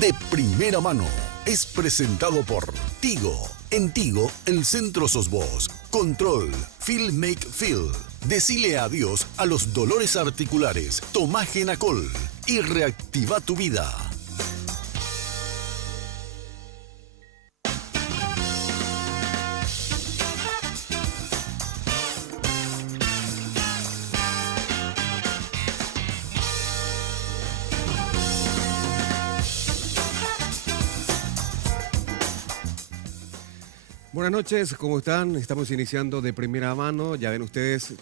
de primera mano es presentado por Tigo. En Tigo, el centro sos vos. Control, Feel Make Feel. Decile adiós a los dolores articulares. Tomá Genacol y reactiva tu vida. Buenas noches, ¿cómo están? Estamos iniciando de primera mano, ya ven ustedes,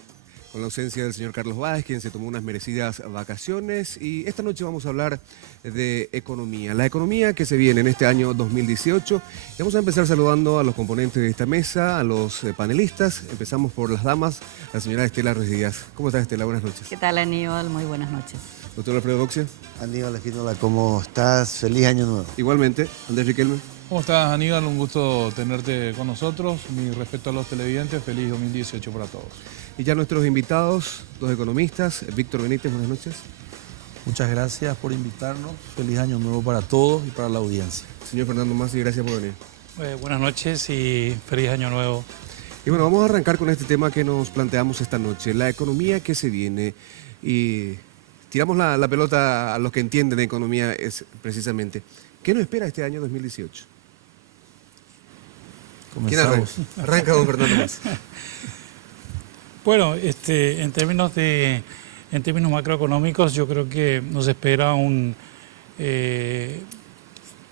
con la ausencia del señor Carlos Báez, quien se tomó unas merecidas vacaciones, y esta noche vamos a hablar de economía, la economía que se viene en este año 2018. Y vamos a empezar saludando a los componentes de esta mesa, a los panelistas. Empezamos por las damas, la señora Estela Ruiz Díaz. ¿Cómo estás, Estela? Buenas noches. ¿Qué tal, Aníbal? Muy buenas noches. Doctor Alfredo Boxia. Aníbal Espínola, ¿cómo estás? Feliz año nuevo. Igualmente, Andrés Riquelme. ¿Cómo estás, Aníbal? Un gusto tenerte con nosotros. Mi respeto a los televidentes. Feliz 2018 para todos. Y ya nuestros invitados, dos economistas. Víctor Benítez, buenas noches. Muchas gracias por invitarnos. Feliz año nuevo para todos y para la audiencia. Señor Fernando Masi, gracias por venir. Buenas noches y feliz año nuevo. Y bueno, vamos a arrancar con este tema que nos planteamos esta noche, la economía que se viene. Y tiramos la pelota a los que entienden de economía, es precisamente, ¿qué nos espera este año 2018? Comenzamos. ¿Quién arranca? Arranca don Fernando Masi. Bueno, en términos macroeconómicos, yo creo que nos espera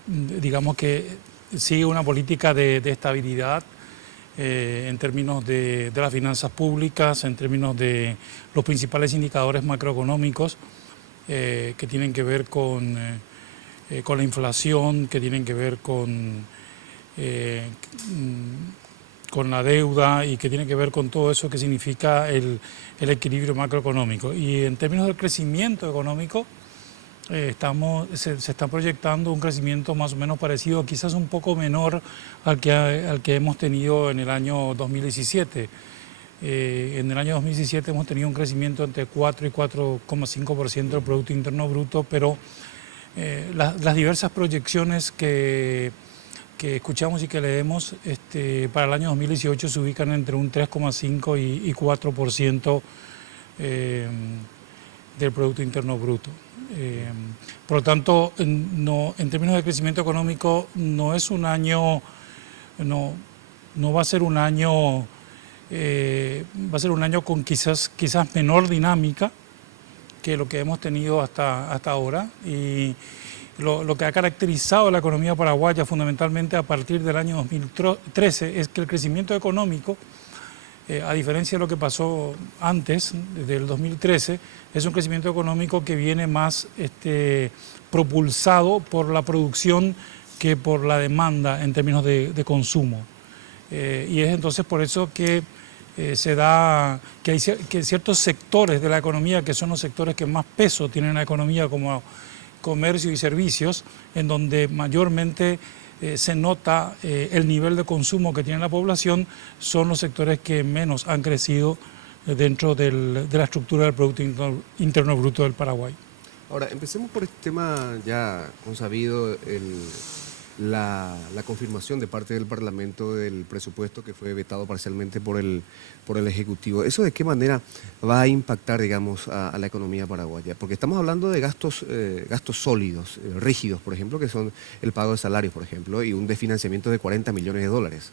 digamos que sigue una política de estabilidad en términos de las finanzas públicas, en términos de los principales indicadores macroeconómicos que tienen que ver con la inflación, que tienen que ver con la deuda y que tiene que ver con todo eso que significa el equilibrio macroeconómico. Y en términos del crecimiento económico, se está proyectando un crecimiento más o menos parecido, quizás un poco menor al que hemos tenido en el año 2017. En el año 2017 hemos tenido un crecimiento entre 4 y 4,5% del Producto Interno Bruto, pero las diversas proyecciones que escuchamos y que leemos para el año 2018 se ubican entre un 3,5 y 4% del Producto Interno Bruto. Por lo tanto, en términos de crecimiento económico, no es un año, no va a ser un año, va a ser un año con quizás menor dinámica que lo que hemos tenido hasta ahora. Y lo que ha caracterizado la economía paraguaya fundamentalmente a partir del año 2013 es que el crecimiento económico, a diferencia de lo que pasó antes del 2013, es un crecimiento económico que viene más propulsado por la producción que por la demanda en términos de consumo. Y es entonces por eso que se da que ciertos sectores de la economía, que son los sectores que más peso tienen en la economía, como comercio y servicios, en donde mayormente se nota el nivel de consumo que tiene la población, son los sectores que menos han crecido dentro de la estructura del Producto Interno Bruto del Paraguay. Ahora, empecemos por este tema ya consabido, la confirmación de parte del Parlamento del presupuesto que fue vetado parcialmente por el Ejecutivo. ¿Eso de qué manera va a impactar, digamos, a la economía paraguaya? Porque estamos hablando de gastos sólidos, rígidos, por ejemplo, que son el pago de salarios, por ejemplo, y un desfinanciamiento de 40 millones de dólares.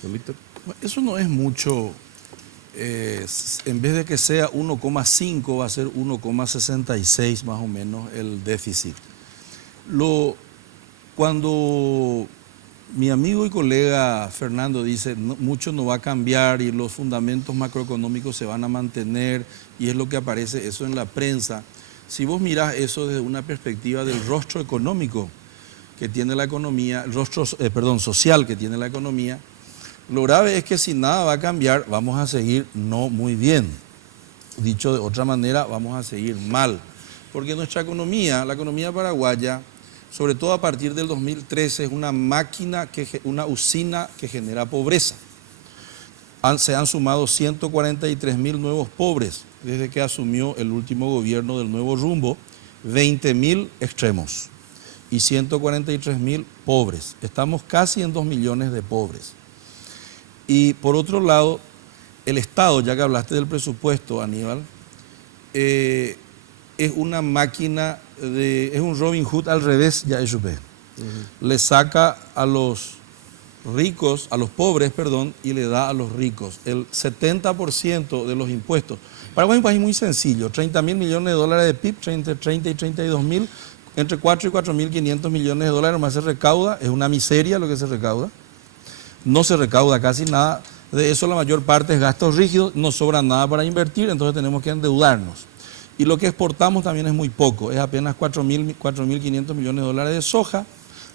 ¿Don Víctor? Eso no es mucho. En vez de que sea 1,5 va a ser 1,66 más o menos el déficit. Cuando mi amigo y colega Fernando dice mucho no va a cambiar y los fundamentos macroeconómicos se van a mantener, y es lo que aparece eso en la prensa, si vos mirás eso desde una perspectiva del rostro económico que tiene la economía, el rostro social que tiene la economía, lo grave es que si nada va a cambiar, vamos a seguir no muy bien. Dicho de otra manera, vamos a seguir mal. Porque nuestra economía, la economía paraguaya, sobre todo a partir del 2013, es una máquina, una usina que genera pobreza. Se han sumado 143.000 nuevos pobres desde que asumió el último gobierno del Nuevo Rumbo, 20.000 extremos. y 143.000 pobres. Estamos casi en 2 millones de pobres. Y por otro lado, el Estado, ya que hablaste del presupuesto, Aníbal, es una máquina, es un Robin Hood al revés, ya es Le saca a los ricos, a los pobres, perdón, y le da a los ricos. El 70% de los impuestos. Paraguay es un país muy sencillo, 30.000 millones de dólares de PIB, entre 30 y 32.000, entre 4 y 4.500 millones de dólares más se recauda, es una miseria lo que se recauda. No se recauda casi nada, de eso la mayor parte es gastos rígidos, no sobra nada para invertir, entonces tenemos que endeudarnos. Y lo que exportamos también es muy poco, es apenas 4.500 millones de dólares de soja,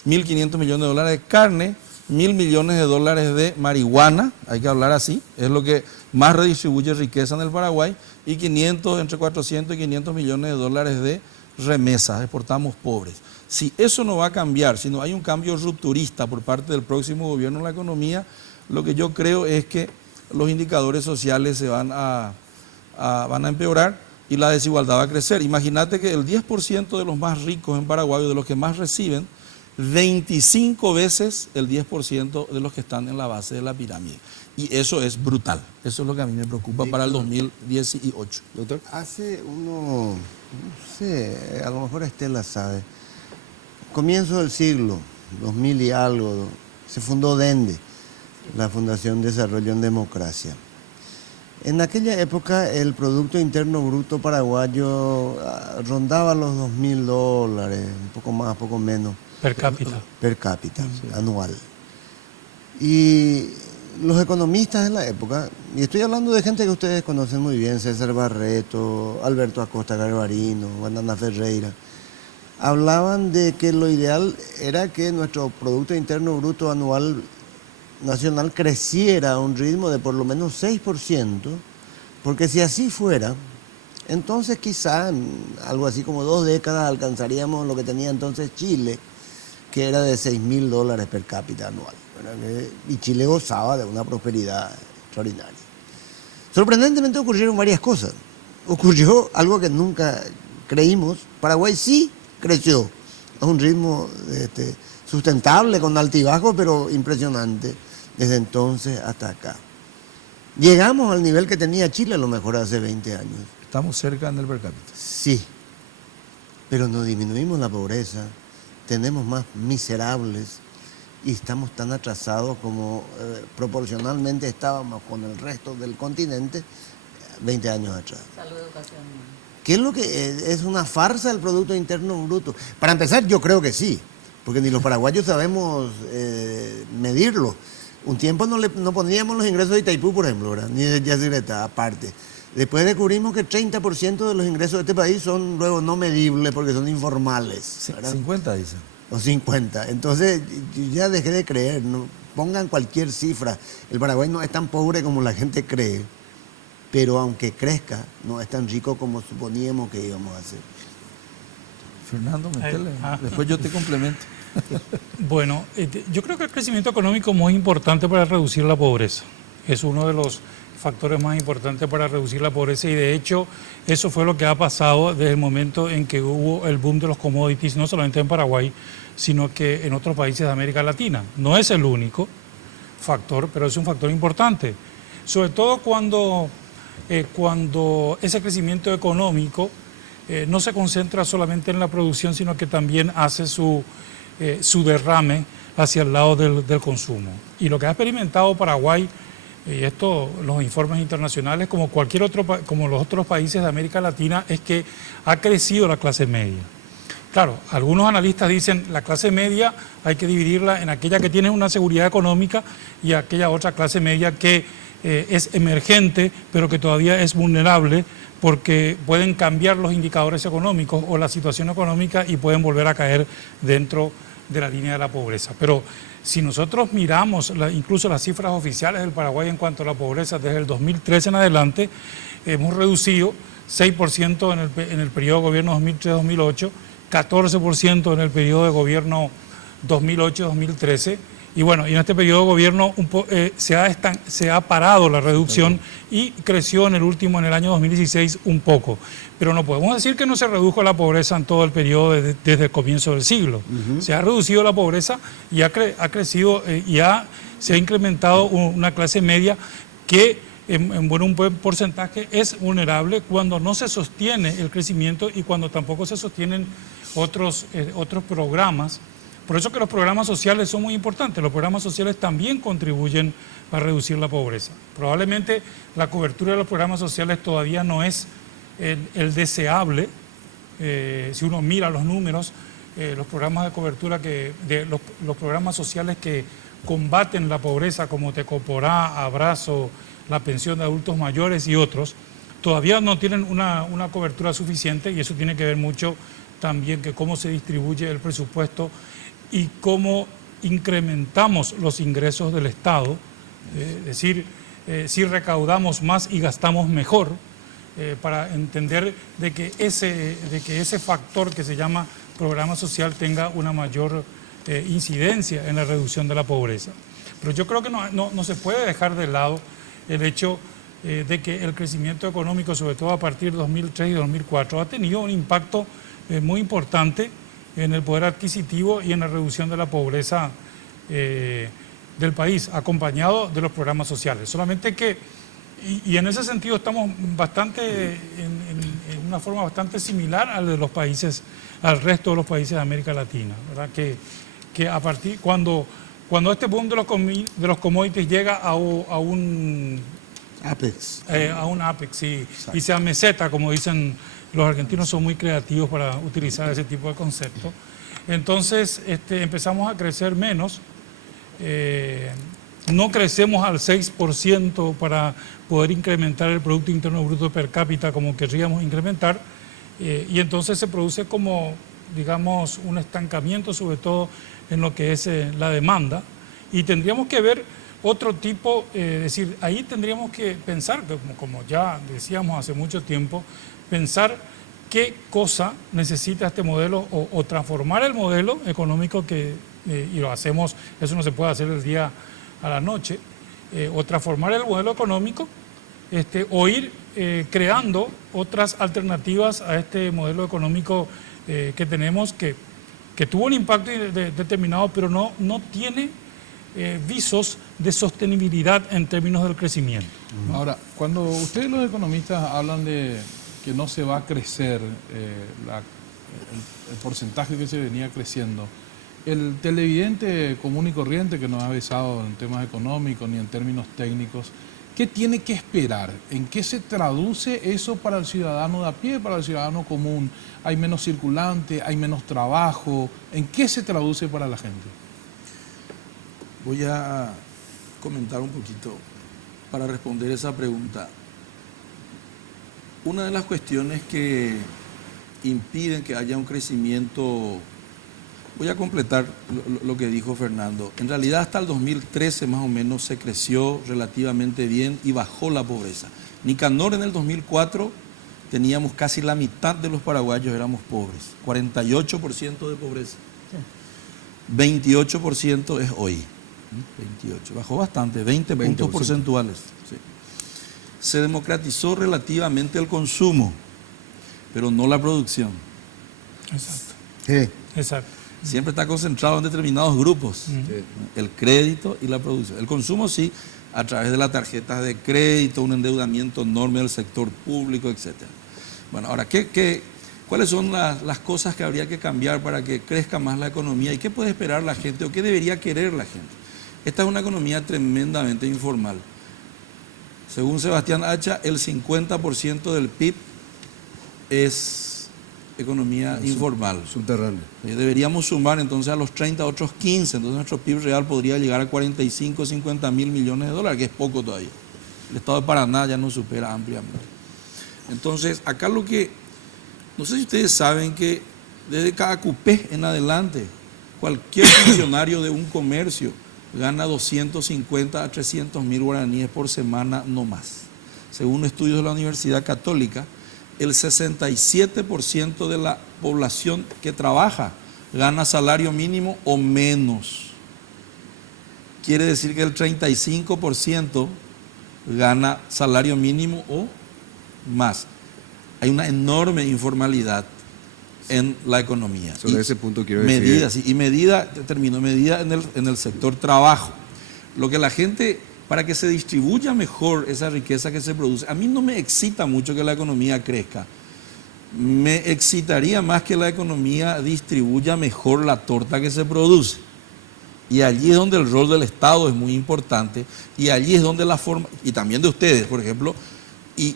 1.500 millones de dólares de carne, 1.000 millones de dólares de marihuana, hay que hablar así, es lo que más redistribuye riqueza en el Paraguay, y 500, entre 400 y 500 millones de dólares de remesas, exportamos pobres. Si eso no va a cambiar, si no hay un cambio rupturista por parte del próximo gobierno en la economía, lo que yo creo es que los indicadores sociales se van a empeorar y la desigualdad va a crecer. Imagínate que el 10% de los más ricos en Paraguay, de los que más reciben, 25 veces el 10% de los que están en la base de la pirámide. Y eso es brutal. Eso es lo que a mí me preocupa para el 2018. Doctor. Hace no sé, a lo mejor Estela sabe, comienzo del siglo, 2000 y algo, se fundó DENDE, la Fundación Desarrollo en Democracia. En aquella época el Producto Interno Bruto paraguayo rondaba los $2.000, un poco más, poco menos. Per cápita. Per cápita, sí, anual. Y los economistas de la época, y estoy hablando de gente que ustedes conocen muy bien, César Barreto, Alberto Acosta Garbarino, Banana Ferreira, hablaban de que lo ideal era que nuestro Producto Interno Bruto anual nacional creciera a un ritmo de por lo menos 6%, porque si así fuera, entonces quizá en algo así como 2 décadas alcanzaríamos lo que tenía entonces Chile, que era de $6.000 per cápita anual, ¿verdad? Y Chile gozaba de una prosperidad extraordinaria. Sorprendentemente ocurrieron varias cosas. Ocurrió algo que nunca creímos. Paraguay sí creció a un ritmo sustentable, con altibajos, pero impresionante, desde entonces hasta acá. Llegamos al nivel que tenía Chile a lo mejor hace 20 años. Estamos cerca del per cápita. Sí, pero no disminuimos la pobreza, tenemos más miserables y estamos tan atrasados como proporcionalmente estábamos con el resto del continente 20 años atrás. Salud, educación. ¿Qué es lo que es una farsa el Producto Interno Bruto? Para empezar, yo creo que sí, porque ni los paraguayos sabemos medirlo. Un tiempo no poníamos los ingresos de Itaipú, por ejemplo, ¿verdad? Ni de Yacyretá, aparte. Después descubrimos que el 30% de los ingresos de este país son luego no medibles porque son informales, ¿verdad? 50 dicen. O 50. Entonces, yo ya dejé de creer, ¿no? Pongan cualquier cifra. El Paraguay no es tan pobre como la gente cree, pero aunque crezca, no es tan rico como suponíamos que íbamos a hacer. Fernando, metele. Después yo te complemento. Bueno, yo creo que el crecimiento económico es muy importante para reducir la pobreza. Es uno de los factores más importantes para reducir la pobreza y de hecho eso fue lo que ha pasado desde el momento en que hubo el boom de los commodities, no solamente en Paraguay, sino que en otros países de América Latina. No es el único factor, pero es un factor importante. Sobre todo cuando ese crecimiento económico no se concentra solamente en la producción, sino que también hace su derrame hacia el lado del consumo. Y lo que ha experimentado Paraguay, y esto los informes internacionales, como los otros países de América Latina, es que ha crecido la clase media. Claro, algunos analistas dicen la clase media hay que dividirla en aquella que tiene una seguridad económica y aquella otra clase media que es emergente, pero que todavía es vulnerable porque pueden cambiar los indicadores económicos o la situación económica y pueden volver a caer dentro de la línea de la pobreza. Pero si nosotros miramos incluso las cifras oficiales del Paraguay en cuanto a la pobreza, desde el 2013 en adelante, hemos reducido 6% en el periodo de gobierno 2003-2008, 14% en el periodo de gobierno 2008-2013 Y bueno, y en este periodo de gobierno se ha parado la reducción y creció en el año 2016 un poco. Pero no podemos decir que no se redujo la pobreza en todo el periodo desde el comienzo del siglo. Se ha reducido la pobreza y ha crecido se ha incrementado una clase media que en un buen porcentaje es vulnerable cuando no se sostiene el crecimiento y cuando tampoco se sostienen otros programas. Por eso que los programas sociales son muy importantes. Los programas sociales también contribuyen a reducir la pobreza. Probablemente la cobertura de los programas sociales todavía no es el deseable. Si uno mira los números, los programas de cobertura, los programas sociales que combaten la pobreza, como Tecoporá, Abrazo, la pensión de adultos mayores y otros, todavía no tienen una cobertura suficiente, y eso tiene que ver mucho también que cómo se distribuye el presupuesto y cómo incrementamos los ingresos del Estado, es decir, si recaudamos más y gastamos mejor, para entender de que ese factor que se llama programa social tenga una mayor incidencia en la reducción de la pobreza. Pero yo creo que no se puede dejar de lado el hecho de que el crecimiento económico, sobre todo a partir de 2003 y 2004, ha tenido un impacto muy importante en el poder adquisitivo y en la reducción de la pobreza del país, acompañado de los programas sociales. Solamente que, y en ese sentido estamos en una forma bastante similar al resto de los países de América Latina, ¿verdad? Que a partir, cuando este boom de los commodities llega a un Apex. Sí, y se ameseta, como dicen los argentinos, son muy creativos para utilizar ese tipo de conceptos. Entonces empezamos a crecer menos, no crecemos al 6% para poder incrementar el Producto Interno Bruto per cápita como querríamos incrementar, y entonces se produce como, digamos, un estancamiento, sobre todo en lo que es la demanda, y tendríamos que ver otro tipo, es decir, ahí tendríamos que pensar, como ya decíamos hace mucho tiempo, pensar qué cosa necesita este modelo o transformar el modelo económico y lo hacemos, eso no se puede hacer del día a la noche, o transformar el modelo económico o ir creando otras alternativas a este modelo económico que tenemos, que tuvo un impacto determinado, pero no tiene visos de sostenibilidad en términos del crecimiento. Ahora, cuando ustedes los economistas hablan de que no se va a crecer el porcentaje que se venía creciendo, el televidente común y corriente que no ha avisado en temas económicos ni en términos técnicos, ¿qué tiene que esperar? ¿En qué se traduce eso para el ciudadano de a pie, para el ciudadano común? ¿Hay menos circulante? ¿Hay menos trabajo? ¿En qué se traduce para la gente? Voy a comentar un poquito para responder esa pregunta. Una de las cuestiones que impiden que haya un crecimiento, voy a completar lo que dijo Fernando. En realidad hasta el 2013 más o menos se creció relativamente bien y bajó la pobreza. Nicanor en el 2004 teníamos casi la mitad de los paraguayos éramos pobres, 48% de pobreza. 28% es hoy. 28, bajó bastante, 20 puntos porcentuales. Sí. Se democratizó relativamente el consumo, pero no la producción. Exacto. Sí. Exacto. Siempre está concentrado en determinados grupos, el crédito y la producción. El consumo sí, a través de las tarjetas de crédito, un endeudamiento enorme del sector público, etc. Bueno, ahora, ¿cuáles son las cosas que habría que cambiar para que crezca más la economía? ¿Y qué puede esperar la gente o qué debería querer la gente? Esta es una economía tremendamente informal. Según Sebastián Hacha, el 50% del PIB es economía informal. Subterránea. Deberíamos sumar entonces a los 30 otros 15, entonces nuestro PIB real podría llegar a 45, 50 mil millones de dólares, que es poco todavía. El Estado de Paraná ya nos supera ampliamente. Entonces, acá no sé si ustedes saben que desde cada cupé en adelante, cualquier funcionario de un comercio gana 250 a 300 mil guaraníes por semana no más. Según estudios de la Universidad Católica, el 67% de la población que trabaja gana salario mínimo o menos. quiere decir que el 35% gana salario mínimo o más. Hay una enorme informalidad en la economía. Sobre ese punto quiero medida, decir... sí, y medida, termino, medida en el sector trabajo. Lo que la gente, para que se distribuya mejor esa riqueza que se produce, a mí no me excita mucho que la economía crezca. Me excitaría más que la economía distribuya mejor la torta que se produce. Y allí es donde el rol del Estado es muy importante, y allí es donde la forma, y también de ustedes, por ejemplo, y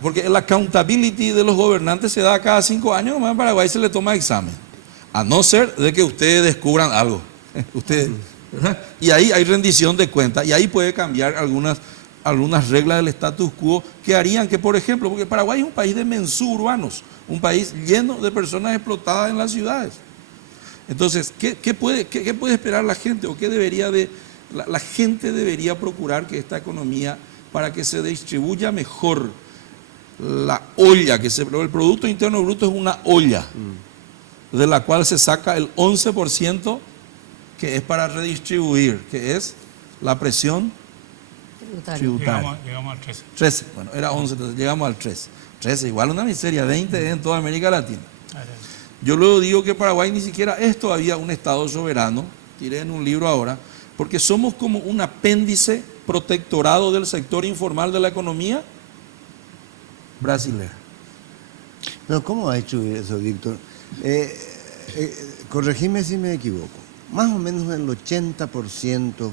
porque el accountability de los gobernantes se da cada 5 años, nomás en Paraguay se le toma examen, a no ser de que ustedes descubran algo, ustedes, ¿verdad? Y ahí hay rendición de cuentas, y ahí puede cambiar algunas reglas del status quo que harían que, por ejemplo, porque Paraguay es un país de mensúrbanos, un país lleno de personas explotadas en las ciudades. Entonces, ¿qué puede esperar la gente? ¿O qué debería la gente debería procurar que esta economía, para que se distribuya mejor la olla, el Producto Interno Bruto es una olla, de la cual se saca el 11% que es para redistribuir, que es la presión tributaria. Llegamos al 13. 13, bueno, era 11, entonces llegamos al 13. 13, igual una miseria, 20 en toda América Latina. Yo luego digo que Paraguay ni siquiera es todavía un Estado soberano, tiré en un libro ahora, porque somos como un apéndice protectorado del sector informal de la economía brasileña. Pero ¿cómo ha hecho eso, Víctor? Corregime si me equivoco. Más o menos el 80%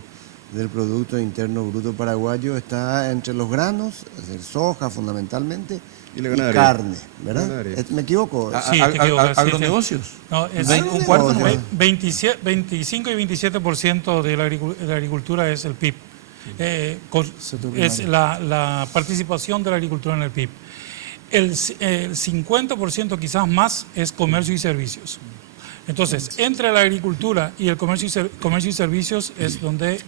del Producto Interno Bruto paraguayo está entre los granos, es decir, soja fundamentalmente, y carne, ¿verdad? ¿Me equivoco? Sí, te equivocas, agronegocios. No, es un cuarto, 25 y 27% de la agricultura es el PIB. Es la participación de la agricultura en el PIB. El 50% quizás más es comercio y servicios. Entonces, entre la agricultura y el comercio y servicios es donde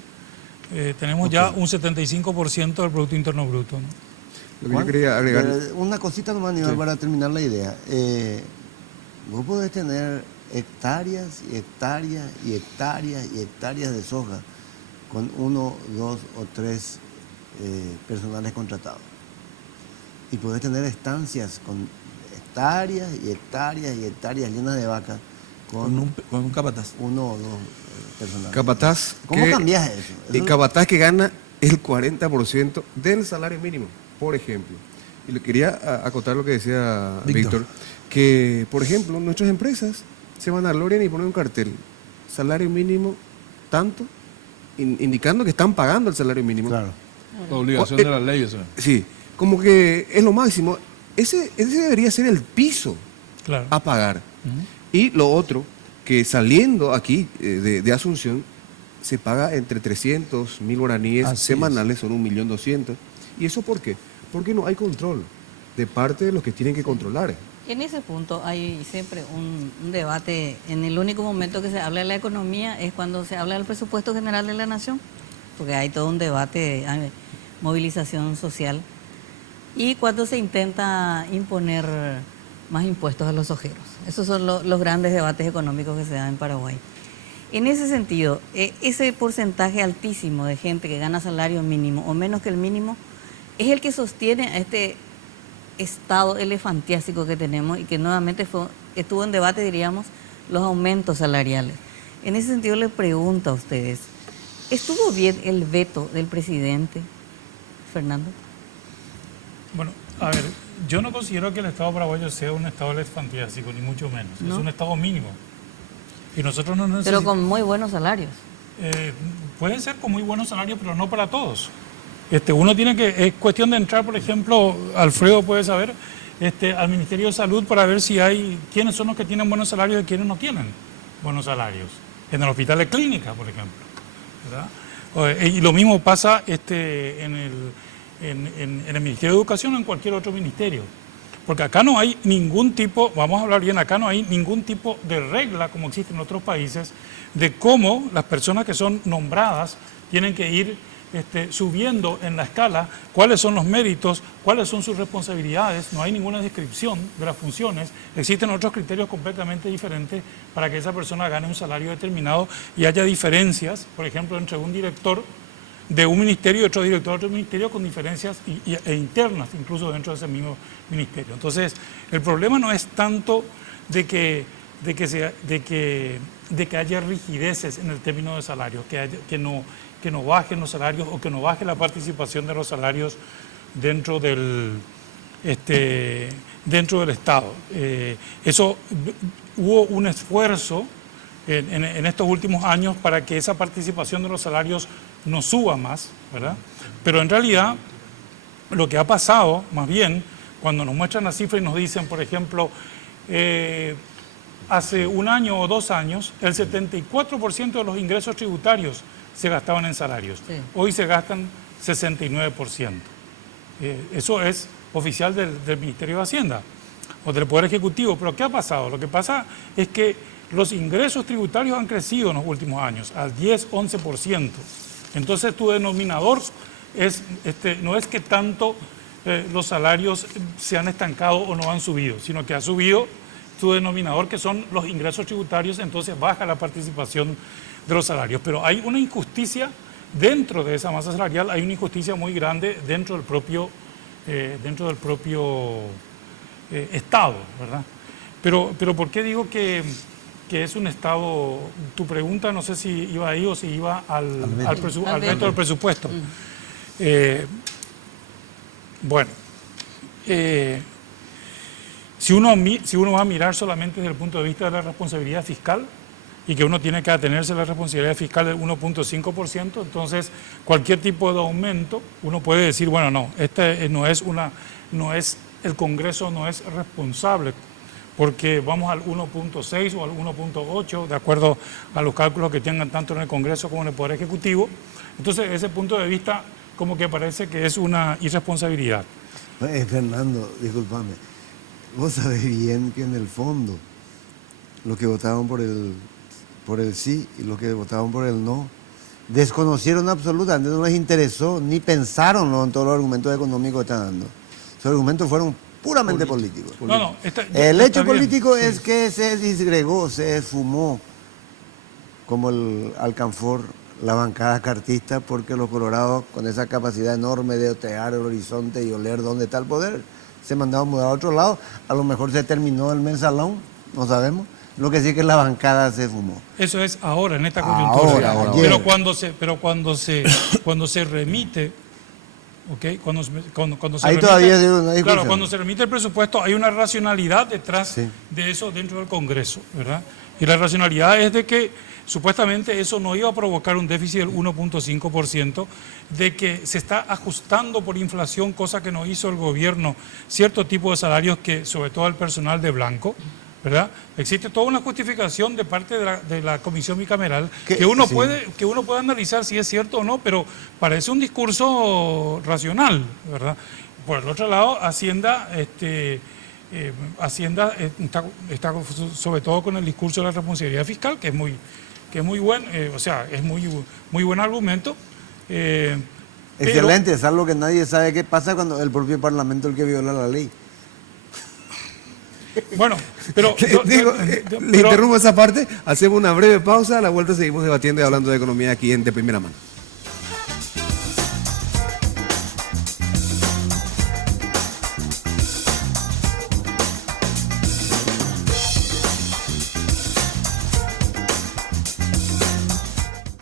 tenemos ya un 75% del Producto Interno Bruto, ¿no? Lo que yo quería agregar... Una cosita nomás, Aníbal, sí, para terminar la idea. Vos podés tener hectáreas y hectáreas y hectáreas y hectáreas de soja con 1, 2 o 3 personales contratados. Y podés tener estancias con hectáreas y hectáreas y hectáreas llenas de vacas con un capataz. 1 o 2 personales. Capataz. ¿Cómo cambias eso? El capataz que gana el 40% del salario mínimo, por ejemplo. Y le quería acotar lo que decía Víctor, que, por ejemplo, nuestras empresas se van a gloriar y ponen un cartel, salario mínimo tanto, indicando que están pagando el salario mínimo. Claro. La obligación de la ley, eso. Sí, como que es lo máximo. Ese debería ser el piso, claro, a pagar. Y lo otro, que saliendo aquí de Asunción, se paga entre 300.000 guaraníes semanales, son 1.200.000. ¿Y eso por qué? Porque no hay control de parte de los que tienen que controlar. En ese punto hay siempre un debate. En el único momento que se habla de la economía es cuando se habla del presupuesto general de la nación, porque hay todo un debate, hay movilización social, y cuando se intenta imponer más impuestos a los ojeros. Esos son los grandes debates económicos que se dan en Paraguay. En ese sentido, ese porcentaje altísimo de gente que gana salario mínimo o menos que el mínimo es el que sostiene a este estado elefantiásico que tenemos y que nuevamente estuvo en debate, diríamos, los aumentos salariales. En ese sentido le pregunto a ustedes, ¿estuvo bien el veto del presidente, Fernando? Bueno, a ver, yo no considero que el Estado paraguayo sea un Estado elefantiásico, ni mucho menos. ¿No? Es un Estado mínimo. Y nosotros no necesitamos... Pero con muy buenos salarios. Pueden ser con muy buenos salarios, pero no para todos. Uno tiene que, es cuestión de entrar, por ejemplo, Alfredo puede saber, al Ministerio de Salud para ver si hay, quiénes son los que tienen buenos salarios y quiénes no tienen buenos salarios. En el hospital de clínica, por ejemplo, ¿verdad? Y lo mismo pasa en el Ministerio de Educación o en cualquier otro ministerio. Porque acá no hay ningún tipo, vamos a hablar bien, acá no hay ningún tipo de regla, como existe en otros países, de cómo las personas que son nombradas tienen que ir subiendo en la escala cuáles son los méritos, cuáles son sus responsabilidades. No hay ninguna descripción de las funciones. Existen otros criterios completamente diferentes para que esa persona gane un salario determinado y haya diferencias, por ejemplo, entre un director de un ministerio y otro director de otro ministerio, con diferencias e internas incluso dentro de ese mismo ministerio. Entonces, el problema no es tanto de que haya rigideces en el término de salarios, que no bajen los salarios o que no baje la participación de los salarios dentro del Estado. Hubo un esfuerzo en estos últimos años para que esa participación de los salarios no suba más, ¿verdad? Pero en realidad lo que ha pasado, más bien, cuando nos muestran las cifras y nos dicen, por ejemplo, hace un año o 2 años, el 74% de los ingresos tributarios se gastaban en salarios. Sí. Hoy se gastan 69%. Eso es oficial del Ministerio de Hacienda o del Poder Ejecutivo. Pero ¿qué ha pasado? Lo que pasa es que los ingresos tributarios han crecido en los últimos años, al 10-11%. Entonces tu denominador no es que tanto los salarios se han estancado o no han subido, sino que ha subido su denominador, que son los ingresos tributarios, entonces baja la participación de los salarios. Pero hay una injusticia dentro de esa masa salarial, hay una injusticia muy grande dentro del propio Estado, ¿verdad? Pero ¿por qué digo que es un Estado? Tu pregunta no sé si iba ahí o si iba al resto del presupuesto. Bueno, si uno va a mirar solamente desde el punto de vista de la responsabilidad fiscal y que uno tiene que atenerse a la responsabilidad fiscal del 1.5%, entonces cualquier tipo de aumento, uno puede decir, bueno, no, el Congreso no es responsable, porque vamos al 1.6 o al 1.8, de acuerdo a los cálculos que tengan tanto en el Congreso como en el Poder Ejecutivo. Entonces, ese punto de vista como que parece que es una irresponsabilidad. Fernando, discúlpame, vos sabés bien que en el fondo los que votaron por el sí y los que votaron por el no desconocieron absolutamente, no les interesó ni pensaron en todos los argumentos económicos que están dando. Sus argumentos fueron puramente políticos. No, el hecho político es que se disgregó, se esfumó como el alcanfor la bancada cartista, porque los colorados, con esa capacidad enorme de otear el horizonte y oler dónde está el poder, se mandaron mudar a otro lado. A lo mejor se terminó el mensalón, no sabemos. Lo que sí es que la bancada se fumó. Eso es ahora, en esta coyuntura. Ahora, pero cuando se remite, ¿okay? Cuando se ahí remite, todavía hay una discusión. Claro, cuando se remite el presupuesto hay una racionalidad detrás de eso dentro del Congreso, ¿verdad? Y la racionalidad es de que supuestamente eso no iba a provocar un déficit del 1.5%, de que se está ajustando por inflación, cosa que no hizo el gobierno, cierto tipo de salarios que, sobre todo el personal de blanco, ¿verdad? Existe toda una justificación de parte de la comisión bicameral que uno puede analizar si es cierto o no, pero parece un discurso racional, ¿verdad? Por el otro lado, Hacienda está sobre todo con el discurso de la responsabilidad fiscal, que es muy buen, es muy buen argumento. Excelente, es algo que nadie sabe qué pasa cuando el propio Parlamento es el que viola la ley. Bueno, pero... le interrumpo esa parte, hacemos una breve pausa, a la vuelta seguimos debatiendo y hablando de economía aquí en De Primera Mano.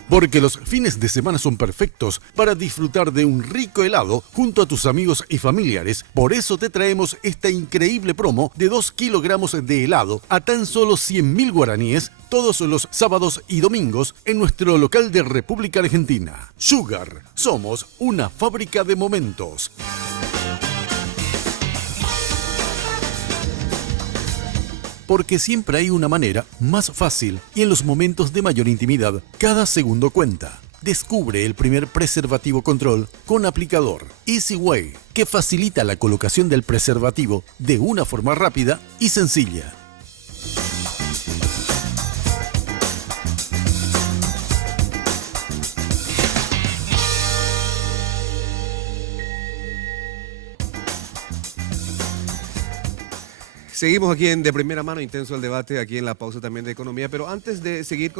Porque los fines de semana son perfectos para disfrutar de un rico helado junto a tus amigos y familiares. Por eso te traemos esta increíble promo de 2 kilogramos de helado a tan solo 100.000 guaraníes todos los sábados y domingos en nuestro local de República Argentina. Sugar, somos una fábrica de momentos. Porque siempre hay una manera más fácil y en los momentos de mayor intimidad, cada segundo cuenta. Descubre el primer preservativo control con aplicador Easy Way, que facilita la colocación del preservativo de una forma rápida y sencilla. Seguimos aquí en De Primera Mano, intenso el debate, aquí en la pausa también de economía, pero antes de seguir...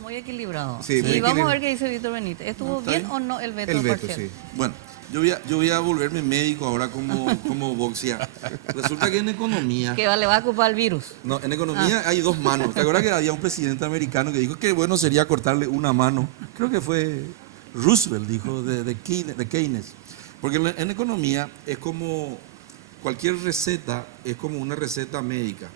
Muy equilibrado. Sí, muy y vamos a equilibrado. ver qué dice Víctor Benítez. ¿Estuvo bien o no el veto El veto, parcial? sí. Bueno, yo voy a volverme médico ahora como boxeador. Resulta que en economía... Que le va a ocupar el virus. No, en economía hay dos manos. ¿Te acuerdas que había un presidente americano que dijo que bueno sería cortarle una mano? Creo que fue Roosevelt, dijo, de Keynes. Porque en economía es como cualquier receta, es como una receta médica.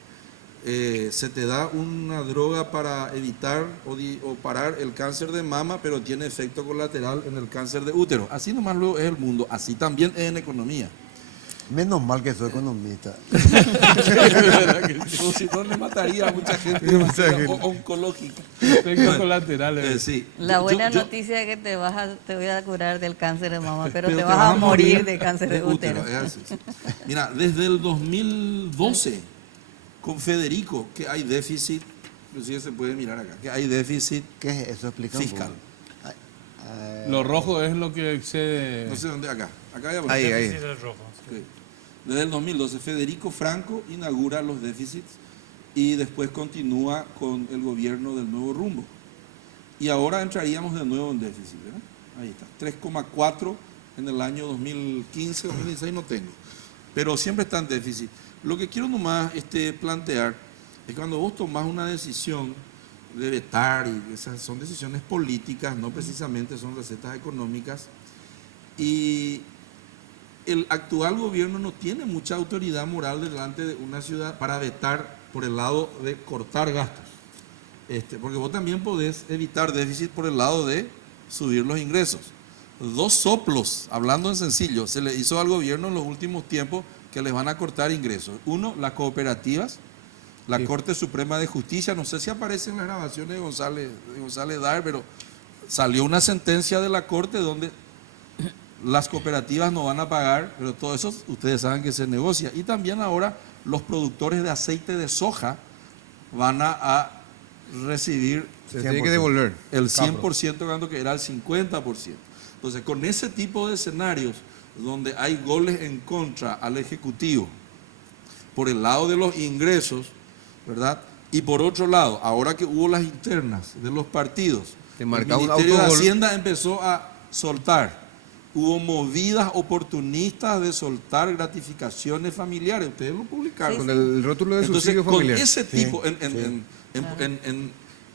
Se te da una droga para evitar o parar el cáncer de mama, pero tiene efecto colateral en el cáncer de útero. Así nomás lo es el mundo, así también es en economía. Menos mal que soy economista. Como si no le mataría a mucha gente oncológica. Efectos colaterales. Sí. La buena Yo- noticia es que te voy a curar del cáncer de mama, pero Pero te vas a morir de cáncer de útero. útero. Es así, sí. Mira, desde el 2012, con Federico, que hay déficit, inclusive se puede mirar acá, que hay déficit ¿Qué es eso? Explica un fiscal. poco. Lo rojo es lo que excede. No sé dónde, acá voy a poner. Ahí. Sí, del rojo. Sí. Sí. Desde el 2012, Federico Franco inaugura los déficits y después continúa con el gobierno del Nuevo Rumbo. Y ahora entraríamos de nuevo en déficit, ¿verdad? Ahí está, 3,4 en el año 2015, 2016 no tengo, pero siempre está en déficit. Lo que quiero nomás plantear es que cuando vos tomás una decisión de vetar, y esas son decisiones políticas, no precisamente son recetas económicas, y el actual gobierno no tiene mucha autoridad moral delante de una ciudad para vetar por el lado de cortar gastos. Porque vos también podés evitar déficit por el lado de subir los ingresos. Dos soplos, hablando en sencillo, se le hizo al gobierno en los últimos tiempos que les van a cortar ingresos. Uno, las cooperativas, la Sí. Corte Suprema de Justicia, no sé si aparecen las grabaciones de González Dar, pero salió una sentencia de la Corte donde las cooperativas no van a pagar, pero todo eso ustedes saben que se negocia. Y también ahora los productores de aceite de soja van a recibir Se tiene que devolver. el 100% cuando que era el 50%. Entonces, con ese tipo de escenarios donde hay goles en contra al Ejecutivo, por el lado de los ingresos, ¿verdad? Y por otro lado, ahora que hubo las internas de los partidos, Te el marca un Ministerio de autogol. Hacienda empezó a soltar. Hubo movidas oportunistas de soltar gratificaciones familiares. Ustedes lo publicaron. Con el rótulo de Entonces, subsidio con familiar. ese tipo, una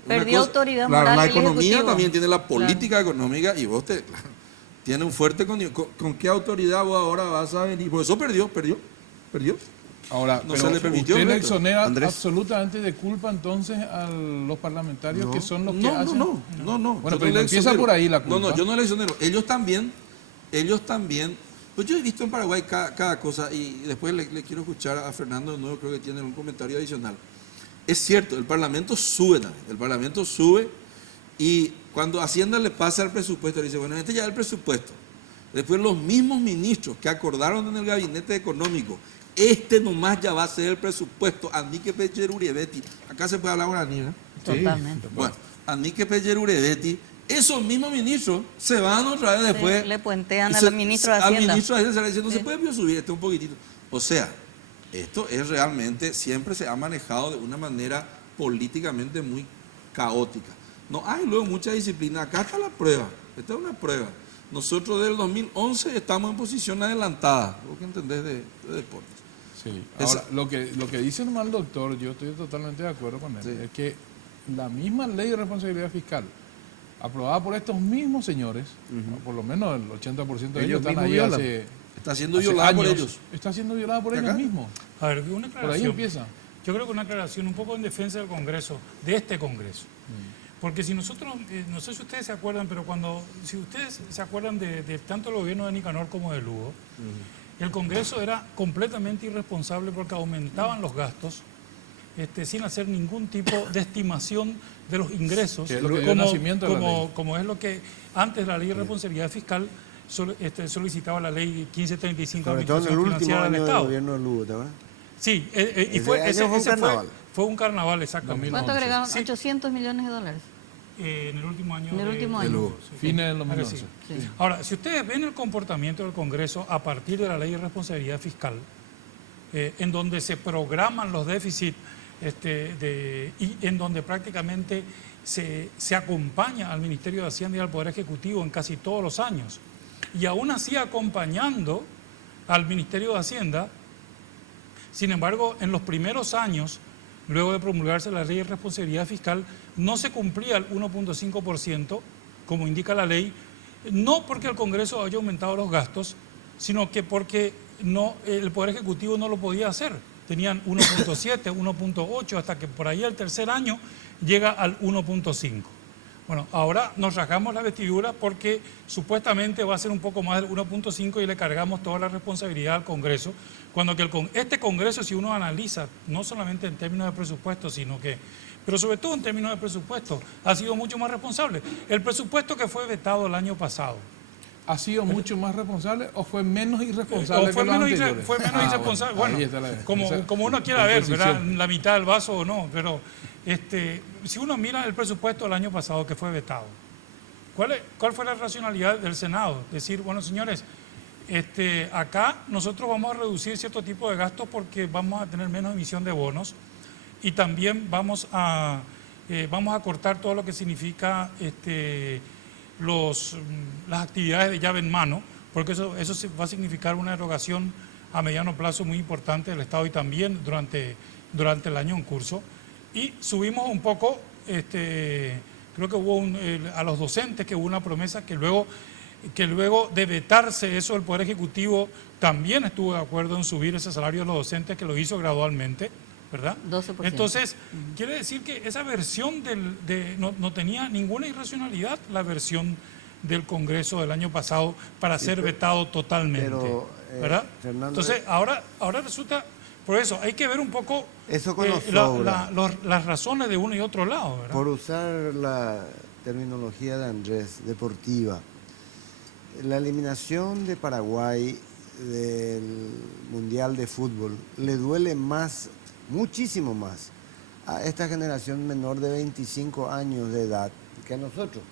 Perdió cosa- autoridad claro, moral la el economía Ejecutivo. también tiene la política económica y vos tiene un fuerte ¿con qué autoridad vos ahora vas a venir? Por eso perdió. Ahora, No pero se le permitió usted el le veto. exonera Andrés. absolutamente de culpa entonces a los parlamentarios No. que son los que No. hacen. Bueno, Bueno, yo pero no le empieza exonero. por ahí la culpa. No, yo no le exonero. Ellos también. Pues yo he visto en Paraguay cada cosa y después le quiero escuchar a Fernando de nuevo, creo que tiene un comentario adicional. Es cierto, el Parlamento sube también. El Parlamento sube y cuando Hacienda le pasa el presupuesto, le dice, bueno, este ya es el presupuesto. Después los mismos ministros que acordaron en el gabinete económico, nomás ya va a ser el presupuesto. Andique Pecher Uribetti. Acá se puede hablar guaraní, ¿no? Totalmente. Bueno, Andique Pecher Uribetti, esos mismos ministros se van otra vez después. Le puentean y al ministro de Hacienda. Al ministro de Hacienda se le dice, no Sí. se puede subir un poquitito. O sea, esto es realmente, siempre se ha manejado de una manera políticamente muy caótica. No hay luego mucha disciplina. Acá está la prueba. Esta es una prueba. Nosotros desde el 2011 estamos en posición adelantada. ¿Vos qué entendés de deportes? Sí. Esa- Ahora, lo que dice nomás el doctor, yo estoy totalmente de acuerdo con él, Sí. es que la misma ley de responsabilidad fiscal, aprobada por estos mismos señores, o por lo menos el 80% de ellos Ellos están mismos ahí violan. hace, Está siendo hace violada por años, ellos. está siendo violada por ¿Y ellos acá? mismos. A ver, una Por ahí aclaración. empieza. Yo creo que una aclaración un poco en defensa del Congreso, de este Congreso. Porque si nosotros, no sé si ustedes se acuerdan, pero si ustedes se acuerdan de tanto el gobierno de Nicanor como de Lugo, el Congreso era completamente irresponsable porque aumentaban los gastos sin hacer ningún tipo de estimación de los ingresos, Que es lo que dio nacimiento a la ley. como es lo que antes la ley de responsabilidad fiscal solicitaba la ley 1535 de Sobre todo en el Administración último Financiera del año del Estado. gobierno de Lugo, ¿te acuerdas? Sí, y Ese fue, año ese, fue un ese carnaval. fue un carnaval, exactamente. 2011. ¿Cuánto agregaron? Sí. 800 millones de dólares. En el último año. En el último año. Lugo, sí. Fines del Ahora 2011. sí. Sí. Ahora, si ustedes ven el comportamiento del Congreso a partir de la ley de responsabilidad fiscal, en donde se programan los déficits y en donde prácticamente se acompaña al Ministerio de Hacienda y al Poder Ejecutivo en casi todos los años. Y aún así acompañando al Ministerio de Hacienda, sin embargo, en los primeros años, luego de promulgarse la ley de responsabilidad fiscal, no se cumplía el 1.5%, como indica la ley, no porque el Congreso haya aumentado los gastos, sino que porque el Poder Ejecutivo no lo podía hacer. Tenían 1.7, 1.8, hasta que por ahí el tercer año llega al 1.5. Bueno, ahora nos rasgamos la vestidura porque supuestamente va a ser un poco más del 1.5 y le cargamos toda la responsabilidad al Congreso, cuando que este Congreso, si uno analiza, no solamente en términos de presupuesto, pero sobre todo en términos de presupuesto, ha sido mucho más responsable. El presupuesto que fue vetado el año pasado, ¿ha sido mucho más responsable o fue menos irresponsable que los anteriores? Fue menos irresponsable. Bueno, como uno quiera ver, ¿verdad? La mitad del vaso o no, pero si uno mira el presupuesto del año pasado que fue vetado, ¿cuál fue la racionalidad del Senado? Decir, bueno, señores, acá nosotros vamos a reducir cierto tipo de gastos porque vamos a tener menos emisión de bonos y también vamos a cortar todo lo que significa las actividades de llave en mano, porque eso va a significar una erogación a mediano plazo muy importante del Estado y también durante el año en curso. Y subimos un poco, creo que hubo a los docentes, que hubo una promesa que luego de vetarse eso, el Poder Ejecutivo también estuvo de acuerdo en subir ese salario de los docentes, que lo hizo gradualmente, ¿verdad? 12%. Entonces, quiere decir que esa versión no tenía ninguna irracionalidad, la versión del Congreso del año pasado para ser vetado totalmente, ¿verdad? Fernando, entonces, ahora resulta, por eso hay que ver un poco eso con sobra. las razones de uno y otro lado, ¿verdad? Por usar la terminología de Andrés, deportiva, la eliminación de Paraguay del Mundial de Fútbol le duele más, muchísimo más, a esta generación menor de 25 años de edad que a nosotros.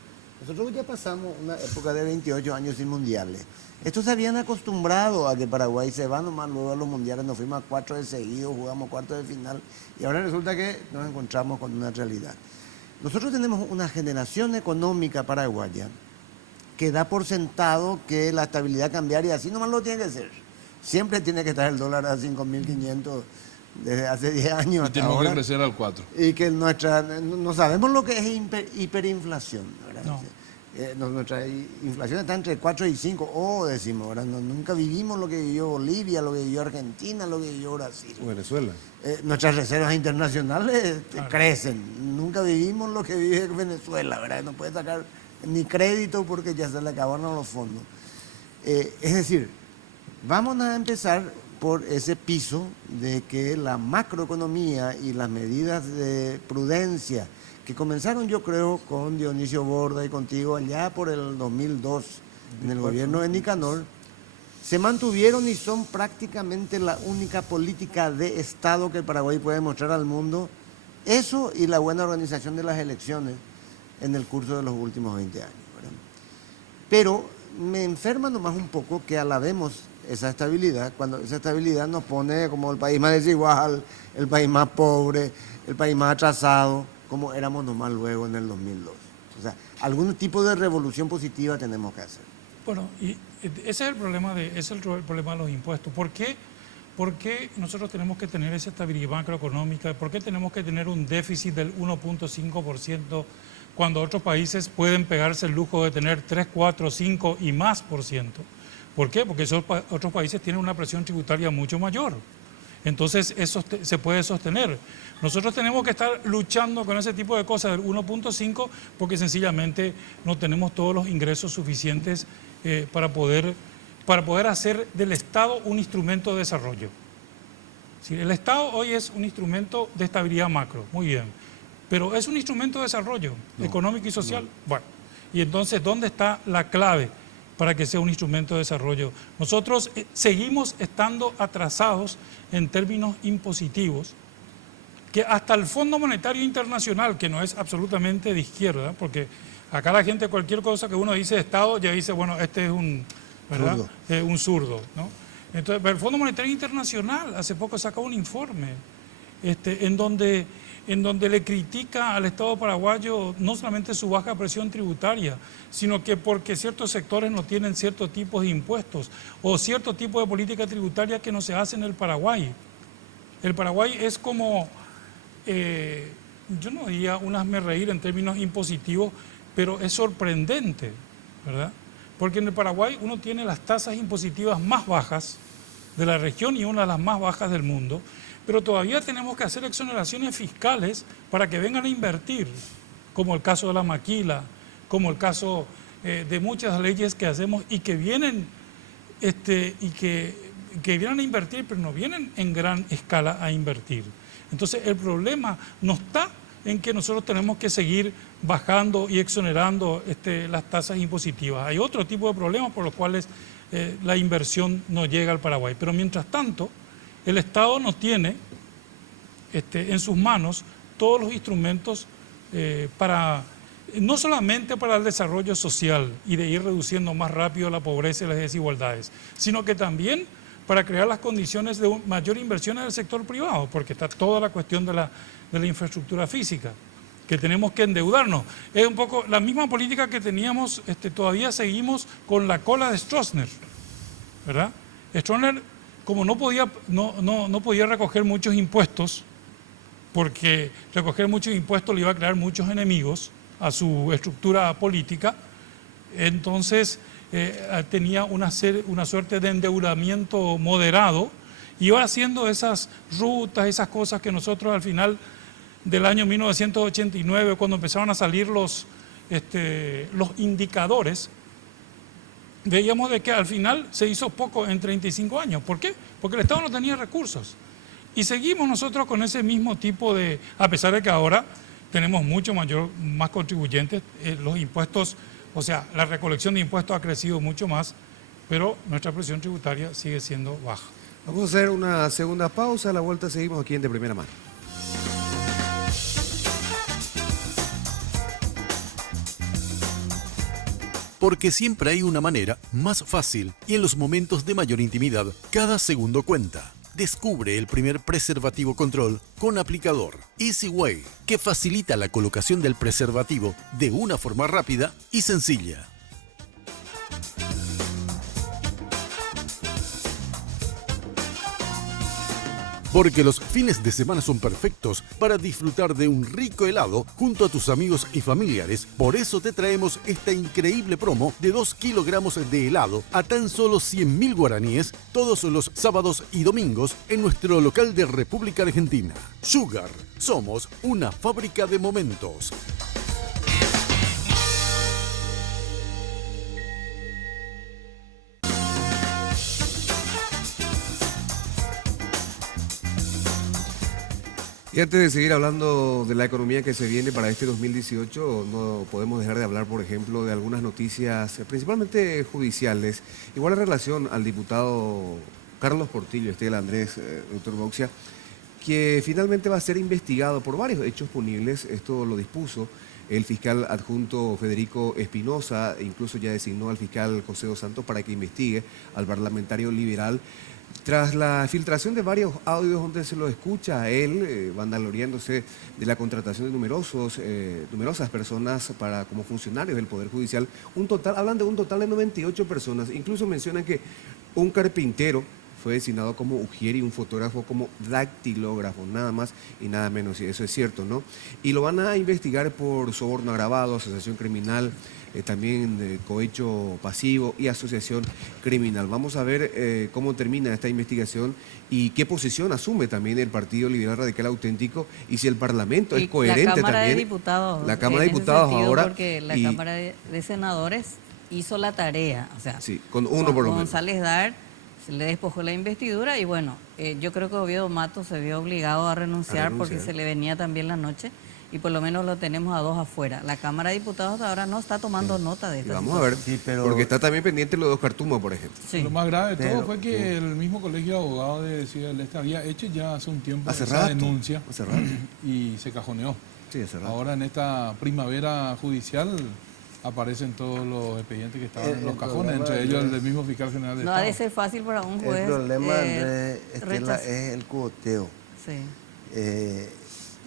Nosotros ya pasamos una época de 28 años sin mundiales. Estos se habían acostumbrado a que Paraguay se va nomás luego a los mundiales, nos fuimos a 4 de seguido, jugamos cuartos de final y ahora resulta que nos encontramos con una realidad. Nosotros tenemos una generación económica paraguaya que da por sentado que la estabilidad cambiaria así nomás lo tiene que ser. Siempre tiene que estar el dólar a 5.500 desde hace 10 años hasta ahora. Y tenemos que crecer al 4. Y que no sabemos lo que es hiperinflación, ¿verdad? No. Nuestra inflación está entre 4 y 5, decimos, ¿verdad? Nunca vivimos lo que vivió Bolivia, lo que vivió Argentina, lo que vivió Brasil. Venezuela. Nuestras reservas internacionales crecen. Nunca vivimos lo que vive Venezuela, ¿verdad? No puede sacar ni crédito porque ya se le acabaron los fondos. Es decir, vamos a empezar por ese piso de que la macroeconomía y las medidas de prudencia que comenzaron, yo creo, con Dionisio Borda y contigo allá por el 2002, en el gobierno de Nicanor, se mantuvieron y son prácticamente la única política de Estado que el Paraguay puede mostrar al mundo. Eso y la buena organización de las elecciones en el curso de los últimos 20 años, ¿verdad? Pero me enferma nomás un poco que alabemos esa estabilidad, cuando esa estabilidad nos pone como el país más desigual, el país más pobre, el país más atrasado, como éramos nomás luego en el 2002. O sea, algún tipo de revolución positiva tenemos que hacer. Bueno, y ese es el problema de los impuestos. ¿Por qué nosotros tenemos que tener esa estabilidad macroeconómica? ¿Por qué tenemos que tener un déficit del 1.5% cuando otros países pueden pegarse el lujo de tener 3, 4, 5 y más por ciento? ¿Por qué? Porque esos otros países tienen una presión tributaria mucho mayor. Entonces eso se puede sostener. Nosotros tenemos que estar luchando con ese tipo de cosas del 1.5 porque sencillamente no tenemos todos los ingresos suficientes para poder hacer del Estado un instrumento de desarrollo. Sí, el Estado hoy es un instrumento de estabilidad macro, muy bien, pero es un instrumento de desarrollo económico y social. No. Bueno, y entonces, ¿dónde está la clave para que sea un instrumento de desarrollo? Nosotros seguimos estando atrasados en términos impositivos, que hasta el Fondo Monetario Internacional, que no es absolutamente de izquierda, porque acá la gente, cualquier cosa que uno dice de Estado, ya dice, bueno, este es un, ¿verdad? Un zurdo, ¿no? Entonces, el Fondo Monetario Internacional hace poco sacó un informe en donde le critica al Estado paraguayo no solamente su baja presión tributaria, sino que porque ciertos sectores no tienen ciertos tipos de impuestos o cierto tipo de política tributaria que no se hace en el Paraguay. El Paraguay es como, yo no diría un hazmerreír en términos impositivos, pero es sorprendente, ¿verdad? Porque en el Paraguay uno tiene las tasas impositivas más bajas de la región y una de las más bajas del mundo, pero todavía tenemos que hacer exoneraciones fiscales para que vengan a invertir, como el caso de la maquila, como el caso de muchas leyes que hacemos y que vienen que vienen a invertir, pero no vienen en gran escala a invertir. Entonces el problema no está en que nosotros tenemos que seguir bajando y exonerando las tasas impositivas. Hay otro tipo de problemas por los cuales la inversión no llega al Paraguay. Pero mientras tanto, el Estado no tiene en sus manos todos los instrumentos no solamente para el desarrollo social y de ir reduciendo más rápido la pobreza y las desigualdades, sino que también para crear las condiciones de mayor inversión en el sector privado, porque está toda la cuestión de la infraestructura física, que tenemos que endeudarnos. Es un poco la misma política que teníamos, todavía seguimos con la cola de Stroessner, ¿verdad? Stroessner, como no podía recoger muchos impuestos, porque recoger muchos impuestos le iba a crear muchos enemigos a su estructura política, entonces tenía una suerte de endeudamiento moderado, y iba haciendo esas rutas, esas cosas que nosotros al final del año 1989, cuando empezaron a salir los indicadores, veíamos de que al final se hizo poco en 35 años. ¿Por qué? Porque el Estado no tenía recursos. Y seguimos nosotros con ese mismo tipo de, a pesar de que ahora tenemos más contribuyentes, los impuestos, o sea, la recolección de impuestos ha crecido mucho más, pero nuestra presión tributaria sigue siendo baja. Vamos a hacer una segunda pausa, a la vuelta seguimos aquí en De Primera Mano. Porque siempre hay una manera más fácil y en los momentos de mayor intimidad, cada segundo cuenta. Descubre el primer preservativo control con aplicador Easy Way, que facilita la colocación del preservativo de una forma rápida y sencilla. Porque los fines de semana son perfectos para disfrutar de un rico helado junto a tus amigos y familiares. Por eso te traemos esta increíble promo de 2 kilogramos de helado a tan solo 100.000 guaraníes todos los sábados y domingos en nuestro local de República Argentina. Sugar, somos una fábrica de momentos. Y antes de seguir hablando de la economía que se viene para este 2018, no podemos dejar de hablar, por ejemplo, de algunas noticias, principalmente judiciales. Igual en relación al diputado Carlos Portillo, Andrés, doctor Bauxia, que finalmente va a ser investigado por varios hechos punibles. Esto lo dispuso el fiscal adjunto Federico Espinosa, incluso ya designó al fiscal José dos Santos para que investigue al parlamentario liberal. Tras la filtración de varios audios donde se lo escucha a él vandagloriándose de la contratación de numerosas personas como funcionarios del Poder Judicial, hablan de un total de 98 personas, incluso mencionan que un carpintero fue designado como ujier y un fotógrafo como dactilógrafo, nada más y nada menos, y eso es cierto, ¿no? Y lo van a investigar por soborno agravado, asociación criminal, también cohecho pasivo y asociación criminal. Vamos a ver cómo termina esta investigación y qué posición asume también el Partido Liberal Radical Auténtico y si el Parlamento es coherente también. La Cámara de Diputados. La Cámara de Diputados ahora. Porque la Cámara de Senadores hizo la tarea. O sea, sí, con uno por lo menos. González Dar se le despojó la investidura y bueno, yo creo que Oviedo Matos se vio obligado a renunciar porque se le venía también la noche. Y por lo menos lo tenemos a 2 afuera. La Cámara de Diputados ahora no está tomando nota de esto. Vamos a ver, porque está también pendiente los 2 Cartumas, por ejemplo. Sí. Lo más grave de todo fue que el mismo Colegio de Abogados de Ciudad del Este había hecho ya hace un tiempo esa denuncia y se cajoneó. Sí, hace rato. Ahora en esta primavera judicial aparecen todos los expedientes que estaban en los el cajones, problema entre ellos el es- del mismo fiscal general de No ha de Estado. ser fácil para un juez. El problema, Andrés, Estela, rechazar. es el cuoteo. Sí.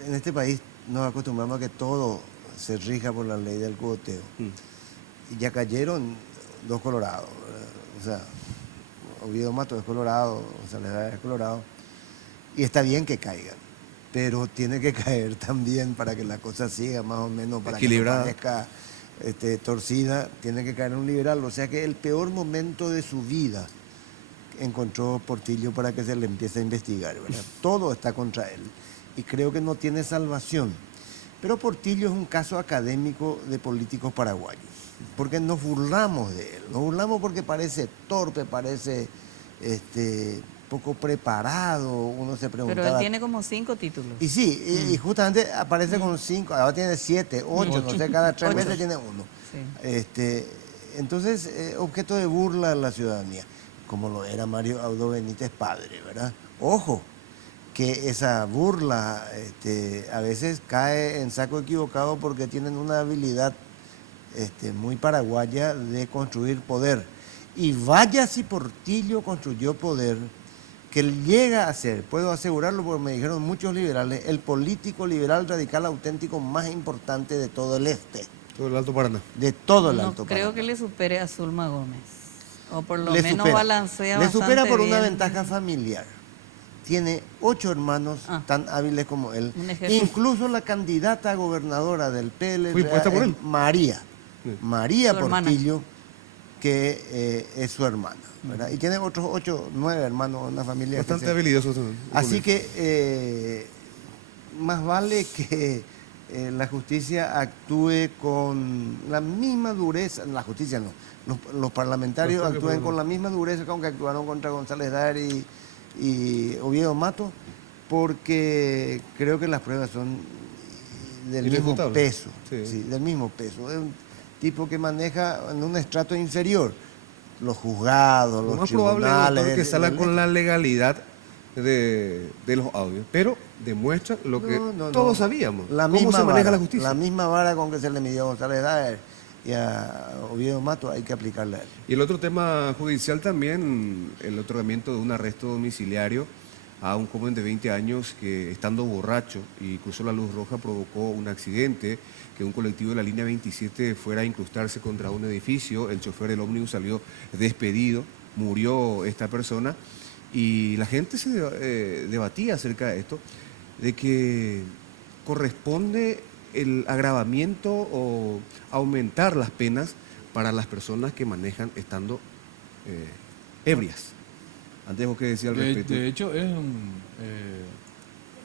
En este país nos acostumbramos a que todo se rija por la ley del cuoteo. Y ya cayeron dos colorados, ¿verdad? O sea, Oviedo Mato es colorado, Soledad es colorado, y está bien que caigan, pero tiene que caer también para que la cosa siga más o menos, para Equilibrada. que no parezca torcida, tiene que caer un liberal. O sea que el peor momento de su vida encontró Portillo para que se le empiece a investigar, ¿verdad? Todo está contra él y creo que no tiene salvación. Pero Portillo es un caso académico de políticos paraguayos, porque nos burlamos de él, nos burlamos porque parece torpe, parece poco preparado, uno se preguntaba. Pero él tiene como 5 títulos. Y sí, y justamente aparece con 5, ahora tiene 7, 8, no sé, cada 3 Ocho. meses tiene uno. Sí. Entonces, objeto de burla de la ciudadanía, como lo era Mario Audo Benítez padre, ¿verdad? Ojo, que esa burla a veces cae en saco equivocado porque tienen una habilidad muy paraguaya de construir poder. Y vaya si Portillo construyó poder, que él llega a ser, puedo asegurarlo porque me dijeron muchos liberales, el político liberal radical auténtico más importante de todo el este, Todo el Alto Paraná. de todo el No Alto creo Paraná. que le supere a Zulma Gómez. O por lo Le menos supera. balancea Le bastante supera por una bien. ventaja familiar. Tiene 8 hermanos tan hábiles como él. Un ejército. Incluso la candidata a gobernadora del PLD ¿Fue impuesta por es él? María. María Su hermana. Portillo, que es su hermana, ¿verdad? Y tiene otros 8, 9 hermanos, una familia. Bastante que se- habilidoso. Así que más vale que la justicia actúe con la misma dureza, la justicia no, los parlamentarios Los propios actúen con la misma dureza con que actuaron contra González Dar y Oviedo Mato, porque creo que las pruebas son del mismo Irrefutables. peso, Sí. sí, del mismo peso. Es un tipo que maneja en un estrato inferior los juzgados, Lo los más probable, tribunales. doctor, que salga del- con la legalidad de los audios, pero demuestra lo que No, todos no. sabíamos. La cómo misma se maneja vara, la justicia. La misma vara con que se le midió a González Daer y a Oviedo Mato hay que aplicarle a él. Y el otro tema judicial también, el otorgamiento de un arresto domiciliario a un joven de 20 años que estando borracho y cruzó la luz roja provocó un accidente, que un colectivo de la línea 27 fuera a incrustarse contra un edificio, el chofer del ómnibus salió despedido, murió esta persona y la gente se debatía acerca de esto, de que corresponde el agravamiento o aumentar las penas para las personas que manejan estando ebrias. Antes vos qué decías al respecto. De hecho, es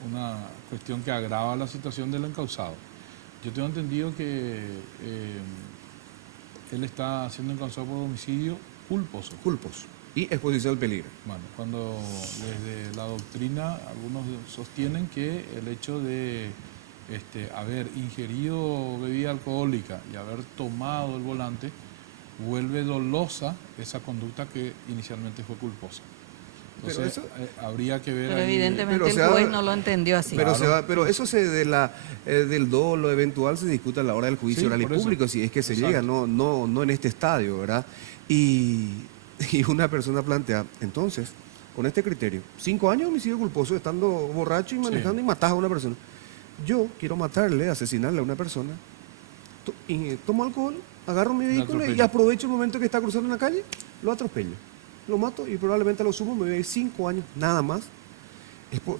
una cuestión que agrava la situación del encausado. Yo tengo entendido que él está siendo encausado por homicidio culposo. Culpos y exposición al peligro. Bueno, cuando desde la doctrina algunos sostienen que el hecho de haber ingerido bebida alcohólica y haber tomado el volante vuelve dolosa esa conducta que inicialmente fue culposa. Entonces, habría que ver Pero ahí, evidentemente pero el se ha- juez no lo entendió así. Pero, Claro. pero eso del dolo eventual se discute a la hora del juicio Sí, oral y por eso. público, si es que se Exacto. llega, no en este estadio, ¿verdad? Y una persona plantea, entonces, con este criterio, 5 años de homicidio culposo, estando borracho y manejando y matas a una persona. Yo quiero matarle, asesinarle a una persona, y tomo alcohol, agarro mi vehículo y atropello. aprovecho el momento que está cruzando una calle, lo atropello. Lo mato y probablemente a lo sumo me voy a ir 5 años, nada más.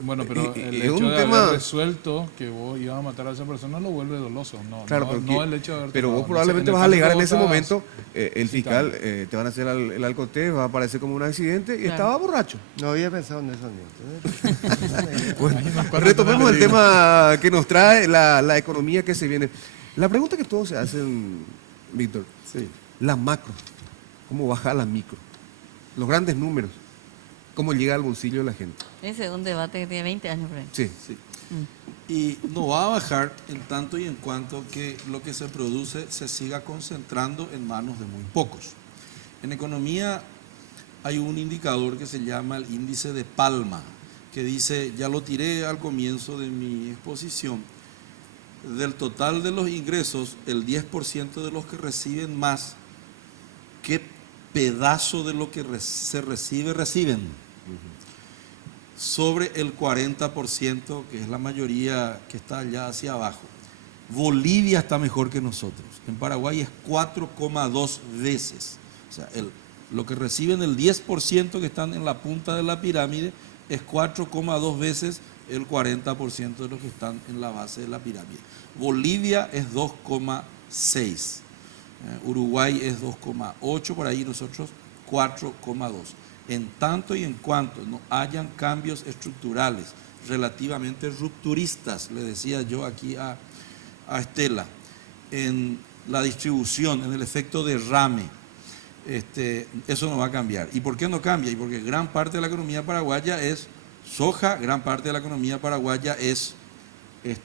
Bueno, pero y- el es hecho un de tema- haber resuelto que vos ibas a matar a esa persona lo vuelve doloso. No, Claro, no, pero, no el hecho de haber pero tomado. vos probablemente En el vas a caso alegar que en vos ese estabas momento, el fiscal citando. te van a hacer el alcoteo, va a aparecer como un accidente y Claro. estaba borracho. No había pensado en eso, ni. Bueno, Ahí nos cuenta retomemos el peligro. tema que nos trae la economía que se viene. La pregunta que todos se hacen, Víctor, la macro, ¿cómo baja la micro? Los grandes números, ¿cómo llega al bolsillo de la gente? Ese es un debate que tiene 20 años por ahí. Sí. Sí. Y no va a bajar en tanto y en cuanto que lo que se produce se siga concentrando en manos de muy pocos. En economía hay un indicador que se llama el índice de Palma, que dice, ya lo tiré al comienzo de mi exposición, del total de los ingresos, el 10% de los que reciben más, ¿qué pedazo de lo que se recibe reciben? Sobre el 40%, que es la mayoría que está allá hacia abajo. Bolivia está mejor que nosotros. En Paraguay es 4,2 veces. O sea, lo que reciben el 10% que están en la punta de la pirámide es 4,2 veces el 40% de los que están en la base de la pirámide. Bolivia es 2,6. Uruguay es 2,8 por ahí, nosotros 4,2. En tanto y en cuanto no hayan cambios estructurales relativamente rupturistas, le decía yo aquí a Estela, en la distribución, en el efecto derrame, eso no va a cambiar. ¿Y por qué no cambia? Y porque gran parte de la economía paraguaya es soja, gran parte de la economía paraguaya es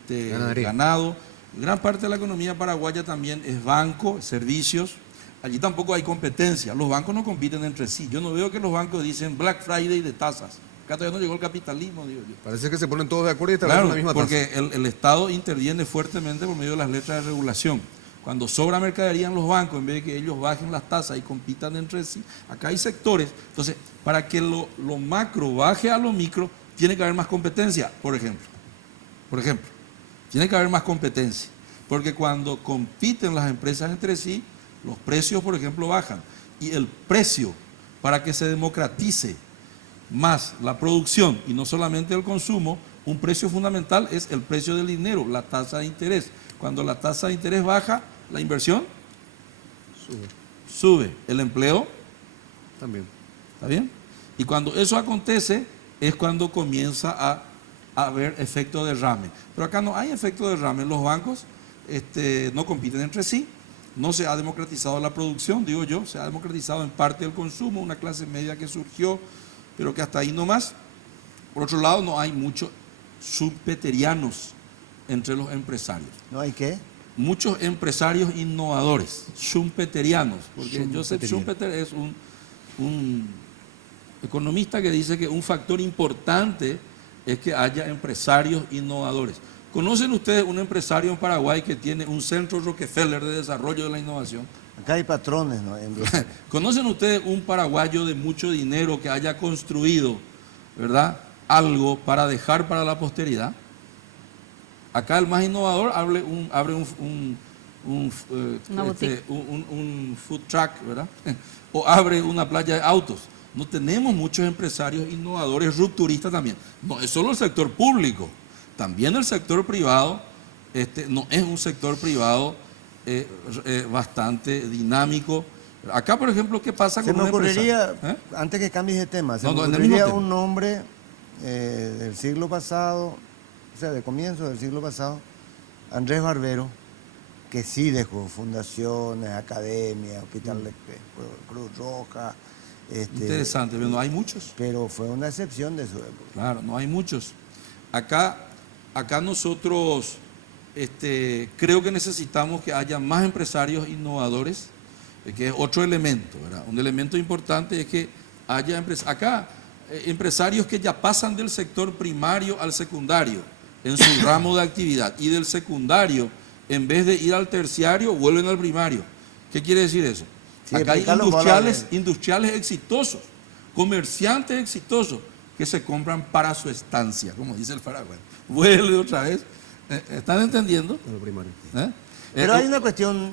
ganado, gran parte de la economía paraguaya también es banco, servicios. Allí tampoco hay competencia, los bancos no compiten entre sí. Yo no veo que los bancos dicen Black Friday de tasas. Acá todavía no llegó el capitalismo, digo yo. Parece que se ponen todos de acuerdo y establecen Claro, la misma tasa. porque el Estado interviene fuertemente por medio de las letras de regulación. Cuando sobra mercadería en los bancos, en vez de que ellos bajen las tasas y compitan entre sí, acá hay sectores. Entonces, para que lo macro baje a lo micro, tiene que haber más competencia, por ejemplo. Tiene que haber más competencia. Porque cuando compiten las empresas entre sí, los precios, por ejemplo, bajan. Y el precio, para que se democratice más la producción y no solamente el consumo, un precio fundamental es el precio del dinero, la tasa de interés. Cuando la tasa de interés baja, la inversión sube. El empleo también. ¿Está bien? Y cuando eso acontece, es cuando comienza a haber efecto derrame. Pero acá no hay efecto derrame. Los bancos no compiten entre sí. No se ha democratizado la producción, digo yo, se ha democratizado en parte el consumo, una clase media que surgió, pero que hasta ahí no más. Por otro lado, no hay muchos schumpeterianos entre los empresarios. ¿No hay qué? Muchos empresarios innovadores, schumpeterianos, porque Joseph Schumpeter es un economista que dice que un factor importante es que haya empresarios innovadores. ¿Conocen ustedes un empresario en Paraguay que tiene un centro Rockefeller de desarrollo de la innovación? Acá hay patrones, ¿no? ¿Conocen ustedes un paraguayo de mucho dinero que haya construido, ¿verdad?, algo para dejar para la posteridad? Acá el más innovador abre un food truck, ¿verdad? O abre una playa de autos. No tenemos muchos empresarios innovadores, rupturistas también. No es solo el sector público. También el sector privado no es un sector privado bastante dinámico. Acá, por ejemplo, ¿qué pasa con una empresa? Se me ocurriría, antes que cambies de tema, se me ocurriría un nombre del siglo pasado, o sea, de comienzo del siglo pasado, Andrés Barbero, que sí dejó fundaciones, academias, Hospital de Cruz Roja. Interesante, pero no hay muchos. Pero fue una excepción de su época. Claro, no hay muchos. Acá nosotros creo que necesitamos que haya más empresarios innovadores, que es otro elemento, ¿verdad? Un elemento importante es que haya empresarios que ya pasan del sector primario al secundario en su ramo de actividad, y del secundario, en vez de ir al terciario, vuelven al primario. ¿Qué quiere decir eso? Sí, acá hay industriales exitosos, comerciantes exitosos, que se compran para su estancia, como dice el Paraguay. Vuelve otra vez. ¿Están entendiendo? Pero hay una cuestión,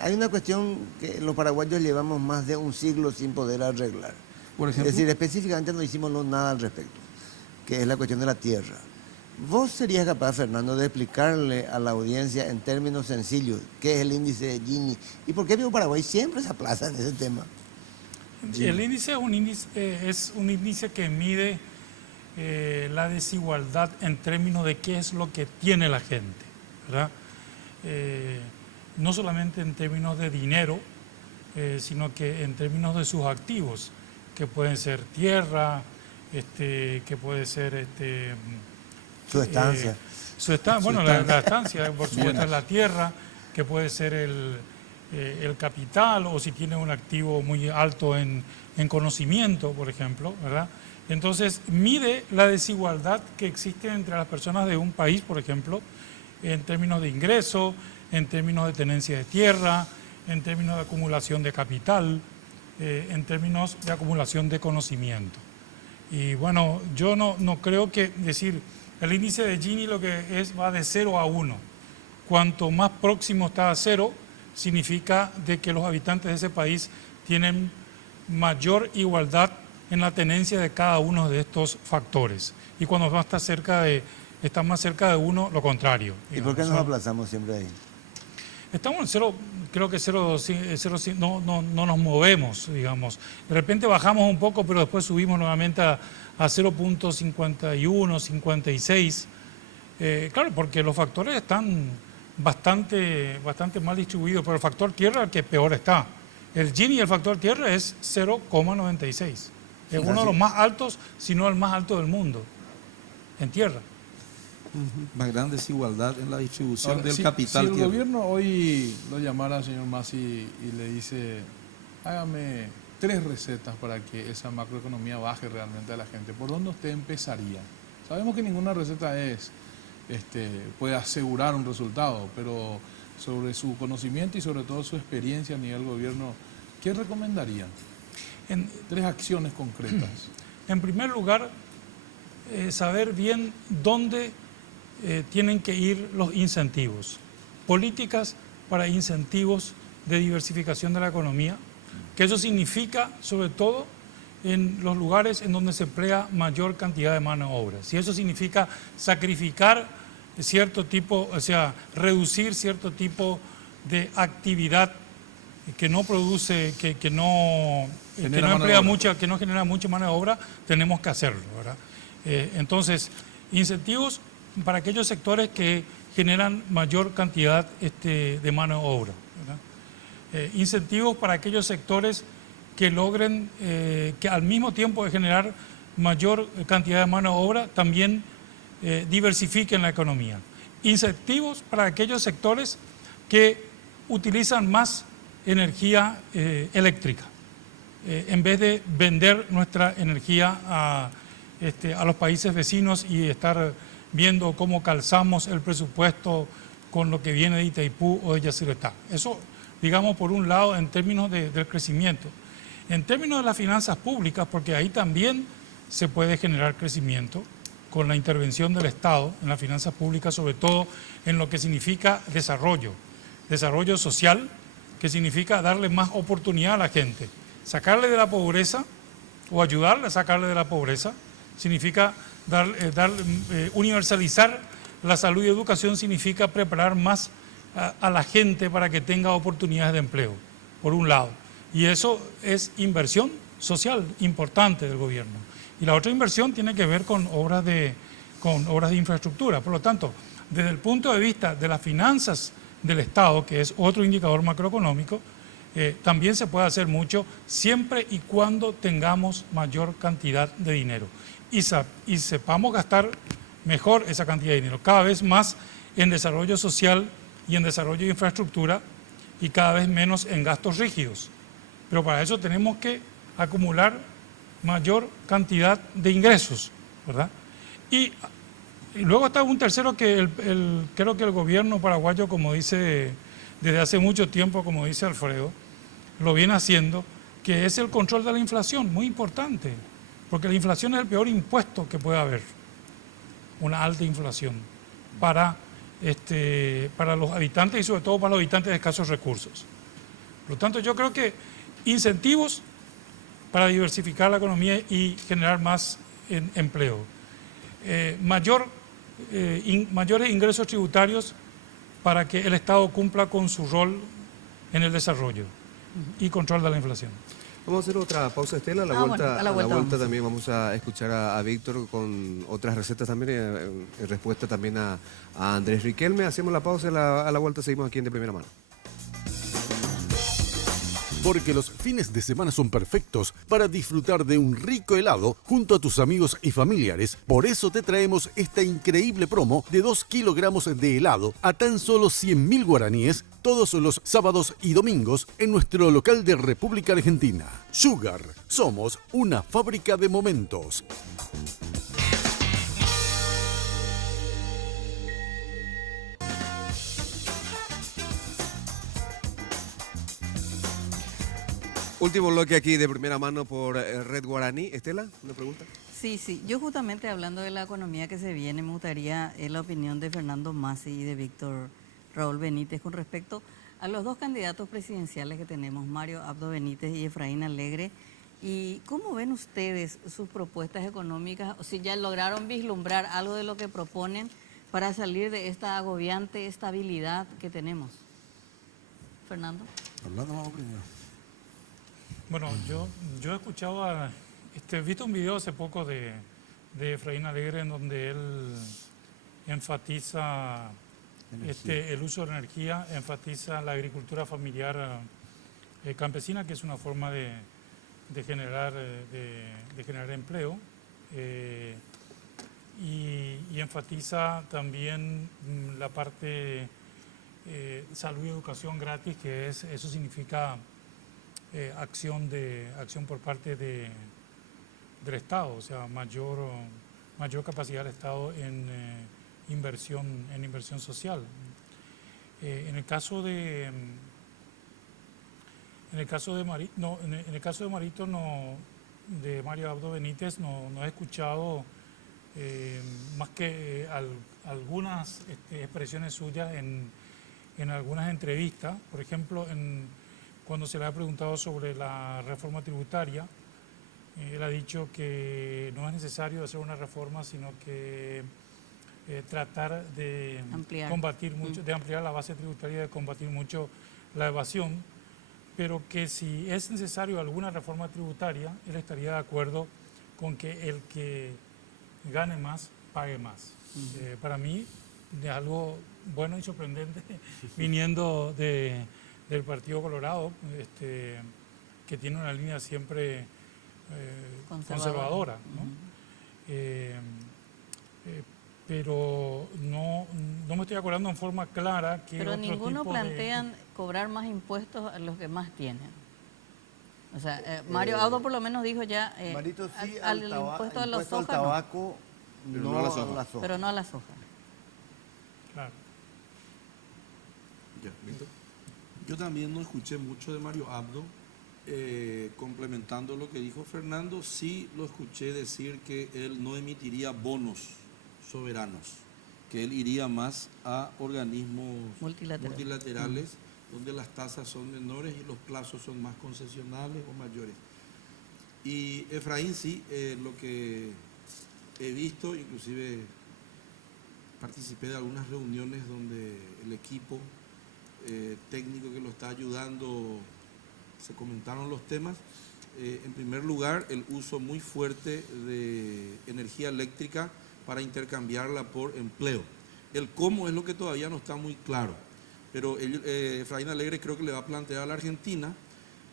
hay una cuestión que los paraguayos llevamos más de un siglo sin poder arreglar. Por ejemplo, es decir, específicamente no hicimos nada al respecto, que es la cuestión de la tierra. ¿Vos serías capaz, Fernando, de explicarle a la audiencia en términos sencillos qué es el índice de Gini y por qué Vivo Paraguay siempre se aplaza en ese tema? El índice es un índice que mide la desigualdad en términos de qué es lo que tiene la gente, ¿verdad? No solamente en términos de dinero, sino que en términos de sus activos, que pueden ser tierra, que puede ser su estancia. La estancia, por supuesto, es la tierra, que puede ser el capital, o si tiene un activo muy alto en conocimiento, por ejemplo, ¿verdad? Entonces, mide la desigualdad que existe entre las personas de un país, por ejemplo, en términos de ingreso, en términos de tenencia de tierra, en términos de acumulación de capital, en términos de acumulación de conocimiento. Y bueno, yo no creo que decir, el índice de Gini lo que es va de 0 a 1. Cuanto más próximo está a 0, significa de que los habitantes de ese país tienen mayor igualdad en la tenencia de cada uno de estos factores. Y cuando está más cerca de 1, lo contrario. ¿Y por qué nos aplazamos siempre ahí? Estamos en 0, creo que 0, no nos movemos, digamos. De repente bajamos un poco, pero después subimos nuevamente a 0.51, 56. Claro, porque los factores están bastante mal distribuidos, pero el factor tierra es el que peor está. El Gini y el factor tierra es 0,96. Es uno de los más altos, si no el más alto del mundo, en tierra. Más gran desigualdad en la distribución Ahora, del capital. Si el gobierno hoy lo llamara al señor Massi y le dice, hágame 3 recetas para que esa macroeconomía baje realmente a la gente, ¿por dónde usted empezaría? Sabemos que ninguna receta puede asegurar un resultado, pero sobre su conocimiento y sobre todo su experiencia a nivel gobierno, ¿qué recomendarían? 3 acciones concretas. En primer lugar, saber bien dónde tienen que ir los incentivos. Políticas para incentivos de diversificación de la economía, que eso significa, sobre todo, en los lugares en donde se emplea mayor cantidad de mano de obra. Si eso significa sacrificar cierto tipo, o sea, reducir cierto tipo de actividad que no produce, que no emplea mucha, que no genera mucha mano de obra, tenemos que hacerlo, ¿verdad? Entonces, incentivos para aquellos sectores que generan mayor cantidad de mano de obra, ¿verdad? Incentivos para aquellos sectores que logren, que al mismo tiempo de generar mayor cantidad de mano de obra, también diversifiquen la economía. Incentivos para aquellos sectores que utilizan más energía eléctrica, en vez de vender nuestra energía a los países vecinos y estar viendo cómo calzamos el presupuesto con lo que viene de Itaipú o de Yacyretá. Eso, digamos, por un lado, en términos del crecimiento. En términos de las finanzas públicas, porque ahí también se puede generar crecimiento con la intervención del Estado en las finanzas públicas, sobre todo en lo que significa desarrollo. Desarrollo social, que significa darle más oportunidad a la gente. Sacarle de la pobreza o ayudarle a sacarle de la pobreza, significa universalizar la salud y educación, significa preparar más a la gente para que tenga oportunidades de empleo, por un lado. Y eso es inversión social importante del gobierno. Y la otra inversión tiene que ver con obras de infraestructura. Por lo tanto, desde el punto de vista de las finanzas del Estado, que es otro indicador macroeconómico, también se puede hacer mucho siempre y cuando tengamos mayor cantidad de dinero y sepamos gastar mejor esa cantidad de dinero, cada vez más en desarrollo social y en desarrollo de infraestructura y cada vez menos en gastos rígidos. Pero para eso tenemos que acumular mayor cantidad de ingresos, ¿verdad? Y luego está un tercero que creo que el gobierno paraguayo, como dice desde hace mucho tiempo, como dice Alfredo, lo viene haciendo, que es el control de la inflación, muy importante, porque la inflación es el peor impuesto que puede haber, una alta inflación para los habitantes y sobre todo para los habitantes de escasos recursos. Por lo tanto, yo creo que incentivos para diversificar la economía y generar más empleo. Mayores ingresos tributarios para que el Estado cumpla con su rol en el desarrollo y control de la inflación. Vamos a hacer otra pausa, Estela. A la vuelta también vamos a escuchar a Víctor con otras recetas también, en respuesta también a Andrés Riquelme. Hacemos la pausa y a la vuelta seguimos aquí en De Primera Mano. Porque los fines de semana son perfectos para disfrutar de un rico helado junto a tus amigos y familiares. Por eso te traemos esta increíble promo de 2 kilogramos de helado a tan solo 100.000 guaraníes todos los sábados y domingos en nuestro local de República Argentina. Sugar, somos una fábrica de momentos. Último bloque aquí de primera mano por Red Guaraní. Estela, una pregunta. Sí. Yo justamente hablando de la economía que se viene, me gustaría la opinión de Fernando Masi y de Víctor Raúl Benítez con respecto a los dos candidatos presidenciales que tenemos, Mario Abdo Benítez y Efraín Alegre. ¿Y cómo ven ustedes sus propuestas económicas? O si ya lograron vislumbrar algo de lo que proponen para salir de esta agobiante estabilidad que tenemos. Fernando. Hablando más primero. Bueno, yo he escuchado, he visto un video hace poco de Efraín Alegre en donde él enfatiza el uso de la energía, enfatiza la agricultura familiar campesina, que es una forma de generar empleo, y enfatiza también la parte salud y educación gratis, que eso significa acción por parte del Estado, o sea, mayor capacidad del Estado en inversión social. En el caso de de Mario Abdo Benítez no he escuchado más que algunas expresiones suyas en algunas entrevistas. Por ejemplo, cuando se le ha preguntado sobre la reforma tributaria, él ha dicho que no es necesario hacer una reforma, sino que tratar de combatir mucho, de ampliar la base tributaria, de combatir mucho la evasión, pero que si es necesario alguna reforma tributaria, él estaría de acuerdo con que el que gane más, pague más. Para mí es algo bueno y sorprendente viniendo del Partido Colorado, que tiene una línea siempre conservadora, ¿no? Pero no me estoy acordando en forma clara que pero otro ninguno tipo plantean cobrar más impuestos a los que más tienen. O sea, Mario Abdo por lo menos dijo ya Marito, sí, al impuesto a la impuesto al soja, tabaco, Pero no no a la a soja. la soja. pero no a la soja. Claro. Ya, ¿listo? Yo también no escuché mucho de Mario Abdo. Complementando lo que dijo Fernando, sí lo escuché decir que él no emitiría bonos soberanos, que él iría más a organismos multilaterales donde las tasas son menores y los plazos son más concesionales o mayores. Y Efraín sí, lo que he visto, inclusive participé de algunas reuniones donde el equipo técnico que lo está ayudando, se comentaron los temas. En primer lugar, el uso muy fuerte de energía eléctrica para intercambiarla por empleo. El cómo es lo que todavía no está muy claro, pero Efraín Alegre creo que le va a plantear a la Argentina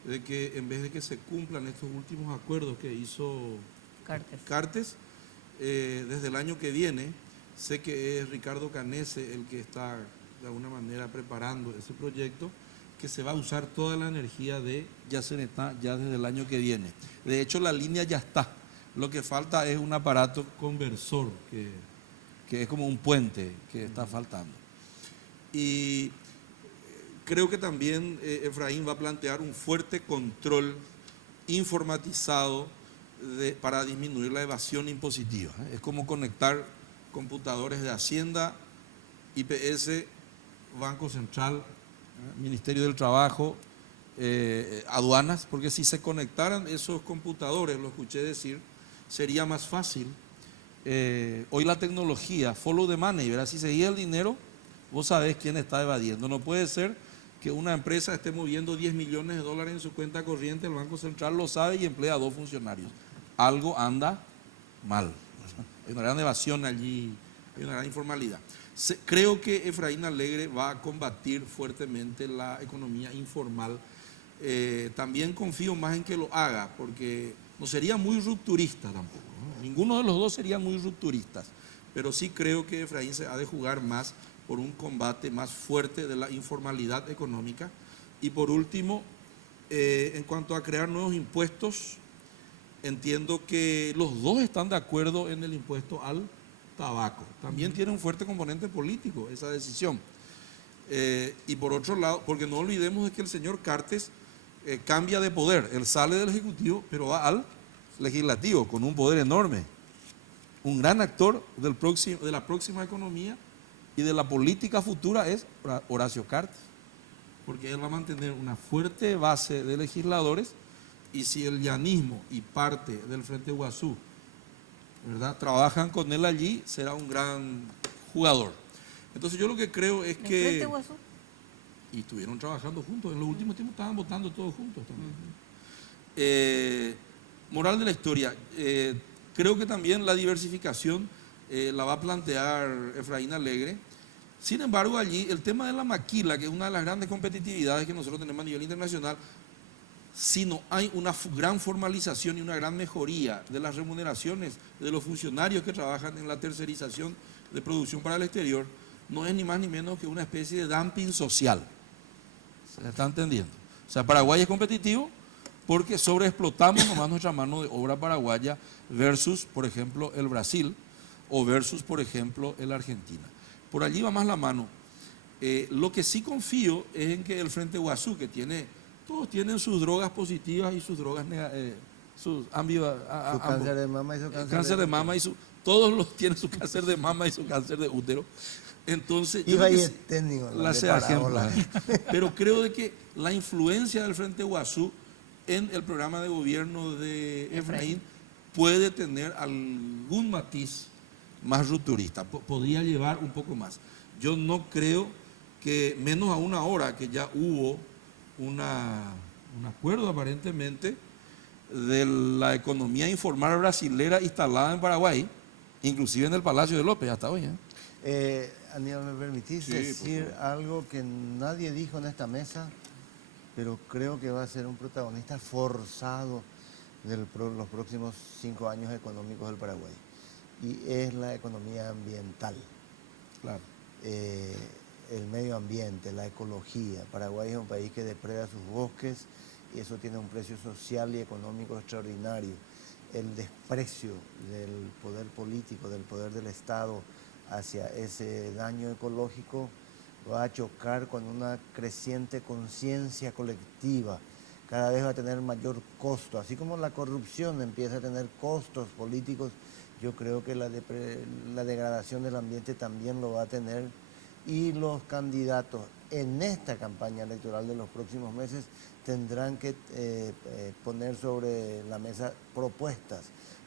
de que en vez de que se cumplan estos últimos acuerdos que hizo Cartes, desde el año que viene, sé que es Ricardo Canese el que está de alguna manera preparando ese proyecto, que se va a usar toda la energía de Yacyretá ya desde el año que viene. De hecho, la línea ya está. Lo que falta es un aparato conversor, que es como un puente que está faltando. Y creo que también Efraín va a plantear un fuerte control informatizado para disminuir la evasión impositiva. Es como conectar computadores de Hacienda, IPS, Banco Central, Ministerio del Trabajo, aduanas, porque si se conectaran esos computadores, lo escuché decir, sería más fácil. Hoy la tecnología, follow the money, ¿verdad? Si seguía el dinero, vos sabés quién está evadiendo. No puede ser que una empresa esté moviendo 10 millones de dólares en su cuenta corriente, el Banco Central lo sabe y emplea a 2 funcionarios. Algo anda mal. Hay una gran evasión allí, hay una gran informalidad. Creo que Efraín Alegre va a combatir fuertemente la economía informal. También confío más en que lo haga, porque no sería muy rupturista tampoco, ¿no? Ninguno de los dos sería muy rupturistas, pero sí creo que Efraín se ha de jugar más por un combate más fuerte de la informalidad económica. Y por último, en cuanto a crear nuevos impuestos, entiendo que los dos están de acuerdo en el impuesto al tabaco. También tiene un fuerte componente político esa decisión. Y por otro lado, porque no olvidemos de que el señor Cartes cambia de poder. Él sale del Ejecutivo, pero va al Legislativo con un poder enorme. Un gran actor de la próxima economía y de la política futura es Horacio Cartes, porque él va a mantener una fuerte base de legisladores, y si el llanismo y parte del Frente Guazú, ¿verdad?, trabajan con él allí, será un gran jugador. Entonces yo lo que creo es ¿El que... Frente Guazú? Y estuvieron trabajando juntos, en los últimos tiempos estaban votando todos juntos también. Moral de la historia, creo que también la diversificación la va a plantear Efraín Alegre. Sin embargo, allí el tema de la maquila, que es una de las grandes competitividades que nosotros tenemos a nivel internacional, si no hay una gran formalización y una gran mejoría de las remuneraciones de los funcionarios que trabajan en la tercerización de producción para el exterior, no es ni más ni menos que una especie de dumping social. ¿Se está entendiendo? O sea, Paraguay es competitivo porque sobreexplotamos nomás nuestra mano de obra paraguaya versus, por ejemplo, el Brasil o versus, por ejemplo, el Argentina. Por allí va más la mano. Lo que sí confío es en que el Frente Guazú, que todos tienen sus drogas positivas y sus drogas negativas, Su cáncer de mama y su cáncer de mama y todos tienen su cáncer de mama y su cáncer de útero. Entonces, yo creo que pero creo de que la influencia del Frente Guazú en el programa de gobierno de Efraín puede tener algún matiz más rupturista, podría llevar un poco más. Yo no creo que, menos aún ahora que ya hubo un acuerdo aparentemente de la economía informal brasilera instalada en Paraguay, inclusive en el Palacio de López hasta hoy. Aníbal, ¿me permitís decir algo que nadie dijo en esta mesa, pero creo que va a ser un protagonista forzado de los próximos 5 años económicos del Paraguay? Y es la economía ambiental. Claro. El medio ambiente, la ecología. Paraguay es un país que depreda sus bosques y eso tiene un precio social y económico extraordinario. El desprecio del poder político, del poder del Estado hacia ese daño ecológico va a chocar con una creciente conciencia colectiva. Cada vez va a tener mayor costo. Así como la corrupción empieza a tener costos políticos, yo creo que la degradación del ambiente también lo va a tener, y los candidatos en esta campaña electoral de los próximos meses tendrán que poner sobre la mesa propuestas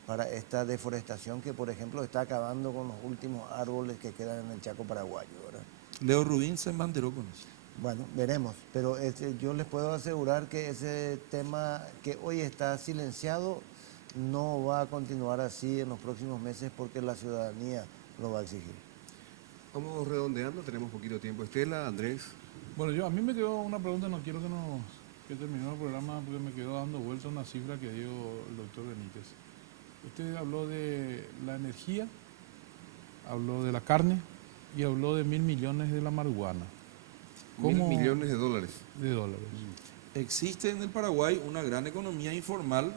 para esta deforestación que, por ejemplo, está acabando con los últimos árboles que quedan en el Chaco paraguayo, ¿verdad? Leo Rubín se embanderó con eso. Bueno, veremos, pero yo les puedo asegurar que ese tema que hoy está silenciado no va a continuar así en los próximos meses, porque la ciudadanía lo va a exigir. Vamos redondeando, tenemos poquito tiempo. Estela, Andrés. Bueno, a mí me quedó una pregunta, no quiero que terminemos el programa porque me quedó dando vuelta una cifra que dio el doctor Benítez. Usted habló de la energía, habló de la carne y habló de 1.000 millones de la marihuana. 1.000 millones de dólares. De dólares. Existe en el Paraguay una gran economía informal,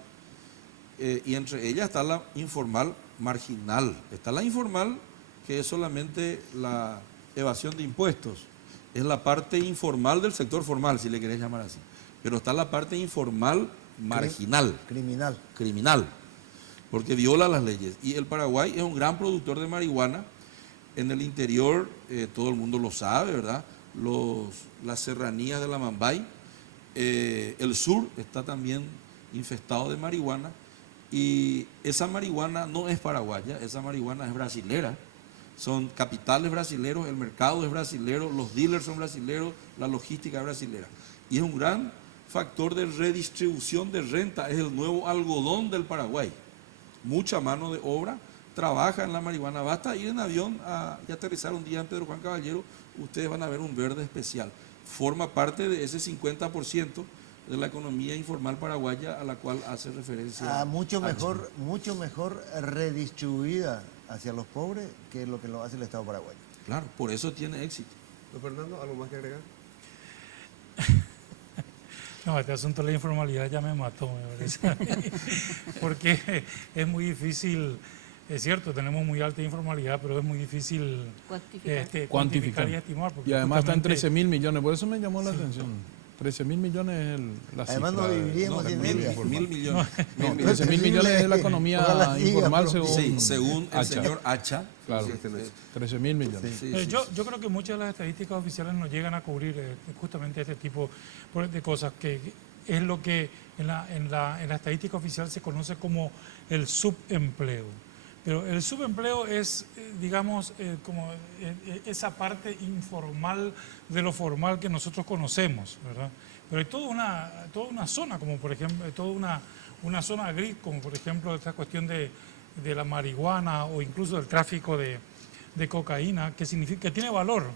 y entre ellas está la informal marginal. Está la informal, que es solamente la evasión de impuestos. Es la parte informal del sector formal, si le querés llamar así. Pero está la parte informal marginal. Criminal. Porque viola las leyes. Y el Paraguay es un gran productor de marihuana. En el interior, todo el mundo lo sabe, ¿verdad? Las serranías de la Mambay. El sur está también infestado de marihuana. Y esa marihuana no es paraguaya, esa marihuana es brasilera. Son capitales brasileros, el mercado es brasilero, los dealers son brasileros, la logística es brasilera. Y es un gran factor de redistribución de renta, es el nuevo algodón del Paraguay. Mucha mano de obra trabaja en la marihuana. Basta ir en avión y aterrizar un día en Pedro Juan Caballero, ustedes van a ver un verde especial. Forma parte de ese 50% de la economía informal paraguaya a la cual hace referencia. Mucho mejor redistribuida hacia los pobres que lo que lo hace el Estado paraguayo. Claro, por eso tiene éxito. Don Fernando, ¿algo más que agregar? No, este asunto de la informalidad ya me mató, me parece. Porque es muy difícil, es cierto, tenemos muy alta informalidad, pero es muy difícil cuantificar y estimar. Y además está en 13.000 millones, por eso me llamó la atención. 13.000 millones es la cifra. Además no viviríamos No, sin mil, ella. mil millones. No, 13.000 millones es la economía informal según, Sí, según el Hacha. señor Hacha. Claro, 13.000 millones. Sí, sí, Yo creo que muchas de las estadísticas oficiales no llegan a cubrir justamente este tipo de cosas, que es lo que en la estadística oficial se conoce como el subempleo. Pero el subempleo es, digamos, como esa parte informal de lo formal que nosotros conocemos, ¿verdad? Pero hay toda una zona, como por ejemplo, una zona gris, como por ejemplo esta cuestión de la marihuana o incluso del tráfico de cocaína, que significa que tiene valor,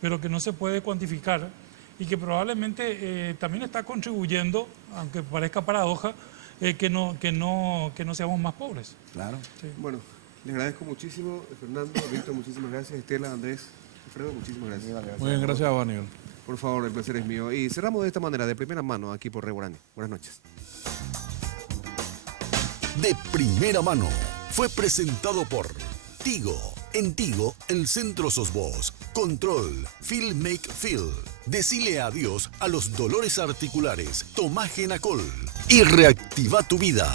pero que no se puede cuantificar y que probablemente también está contribuyendo, aunque parezca paradoja, que no seamos más pobres. Claro. Sí. Bueno, les agradezco muchísimo, Fernando, Víctor, muchísimas gracias, Estela, Andrés, Alfredo, muchísimas gracias. Muy bien, gracias a Aníbal. Por favor, el placer es mío. Y cerramos de esta manera, de primera mano, aquí por Reborani. Buenas noches. De primera mano fue presentado por Tigo. En Tigo, el centro sos vos. Control, Feel Make Feel. Decile adiós a los dolores articulares. Tomá Genacol y reactiva tu vida.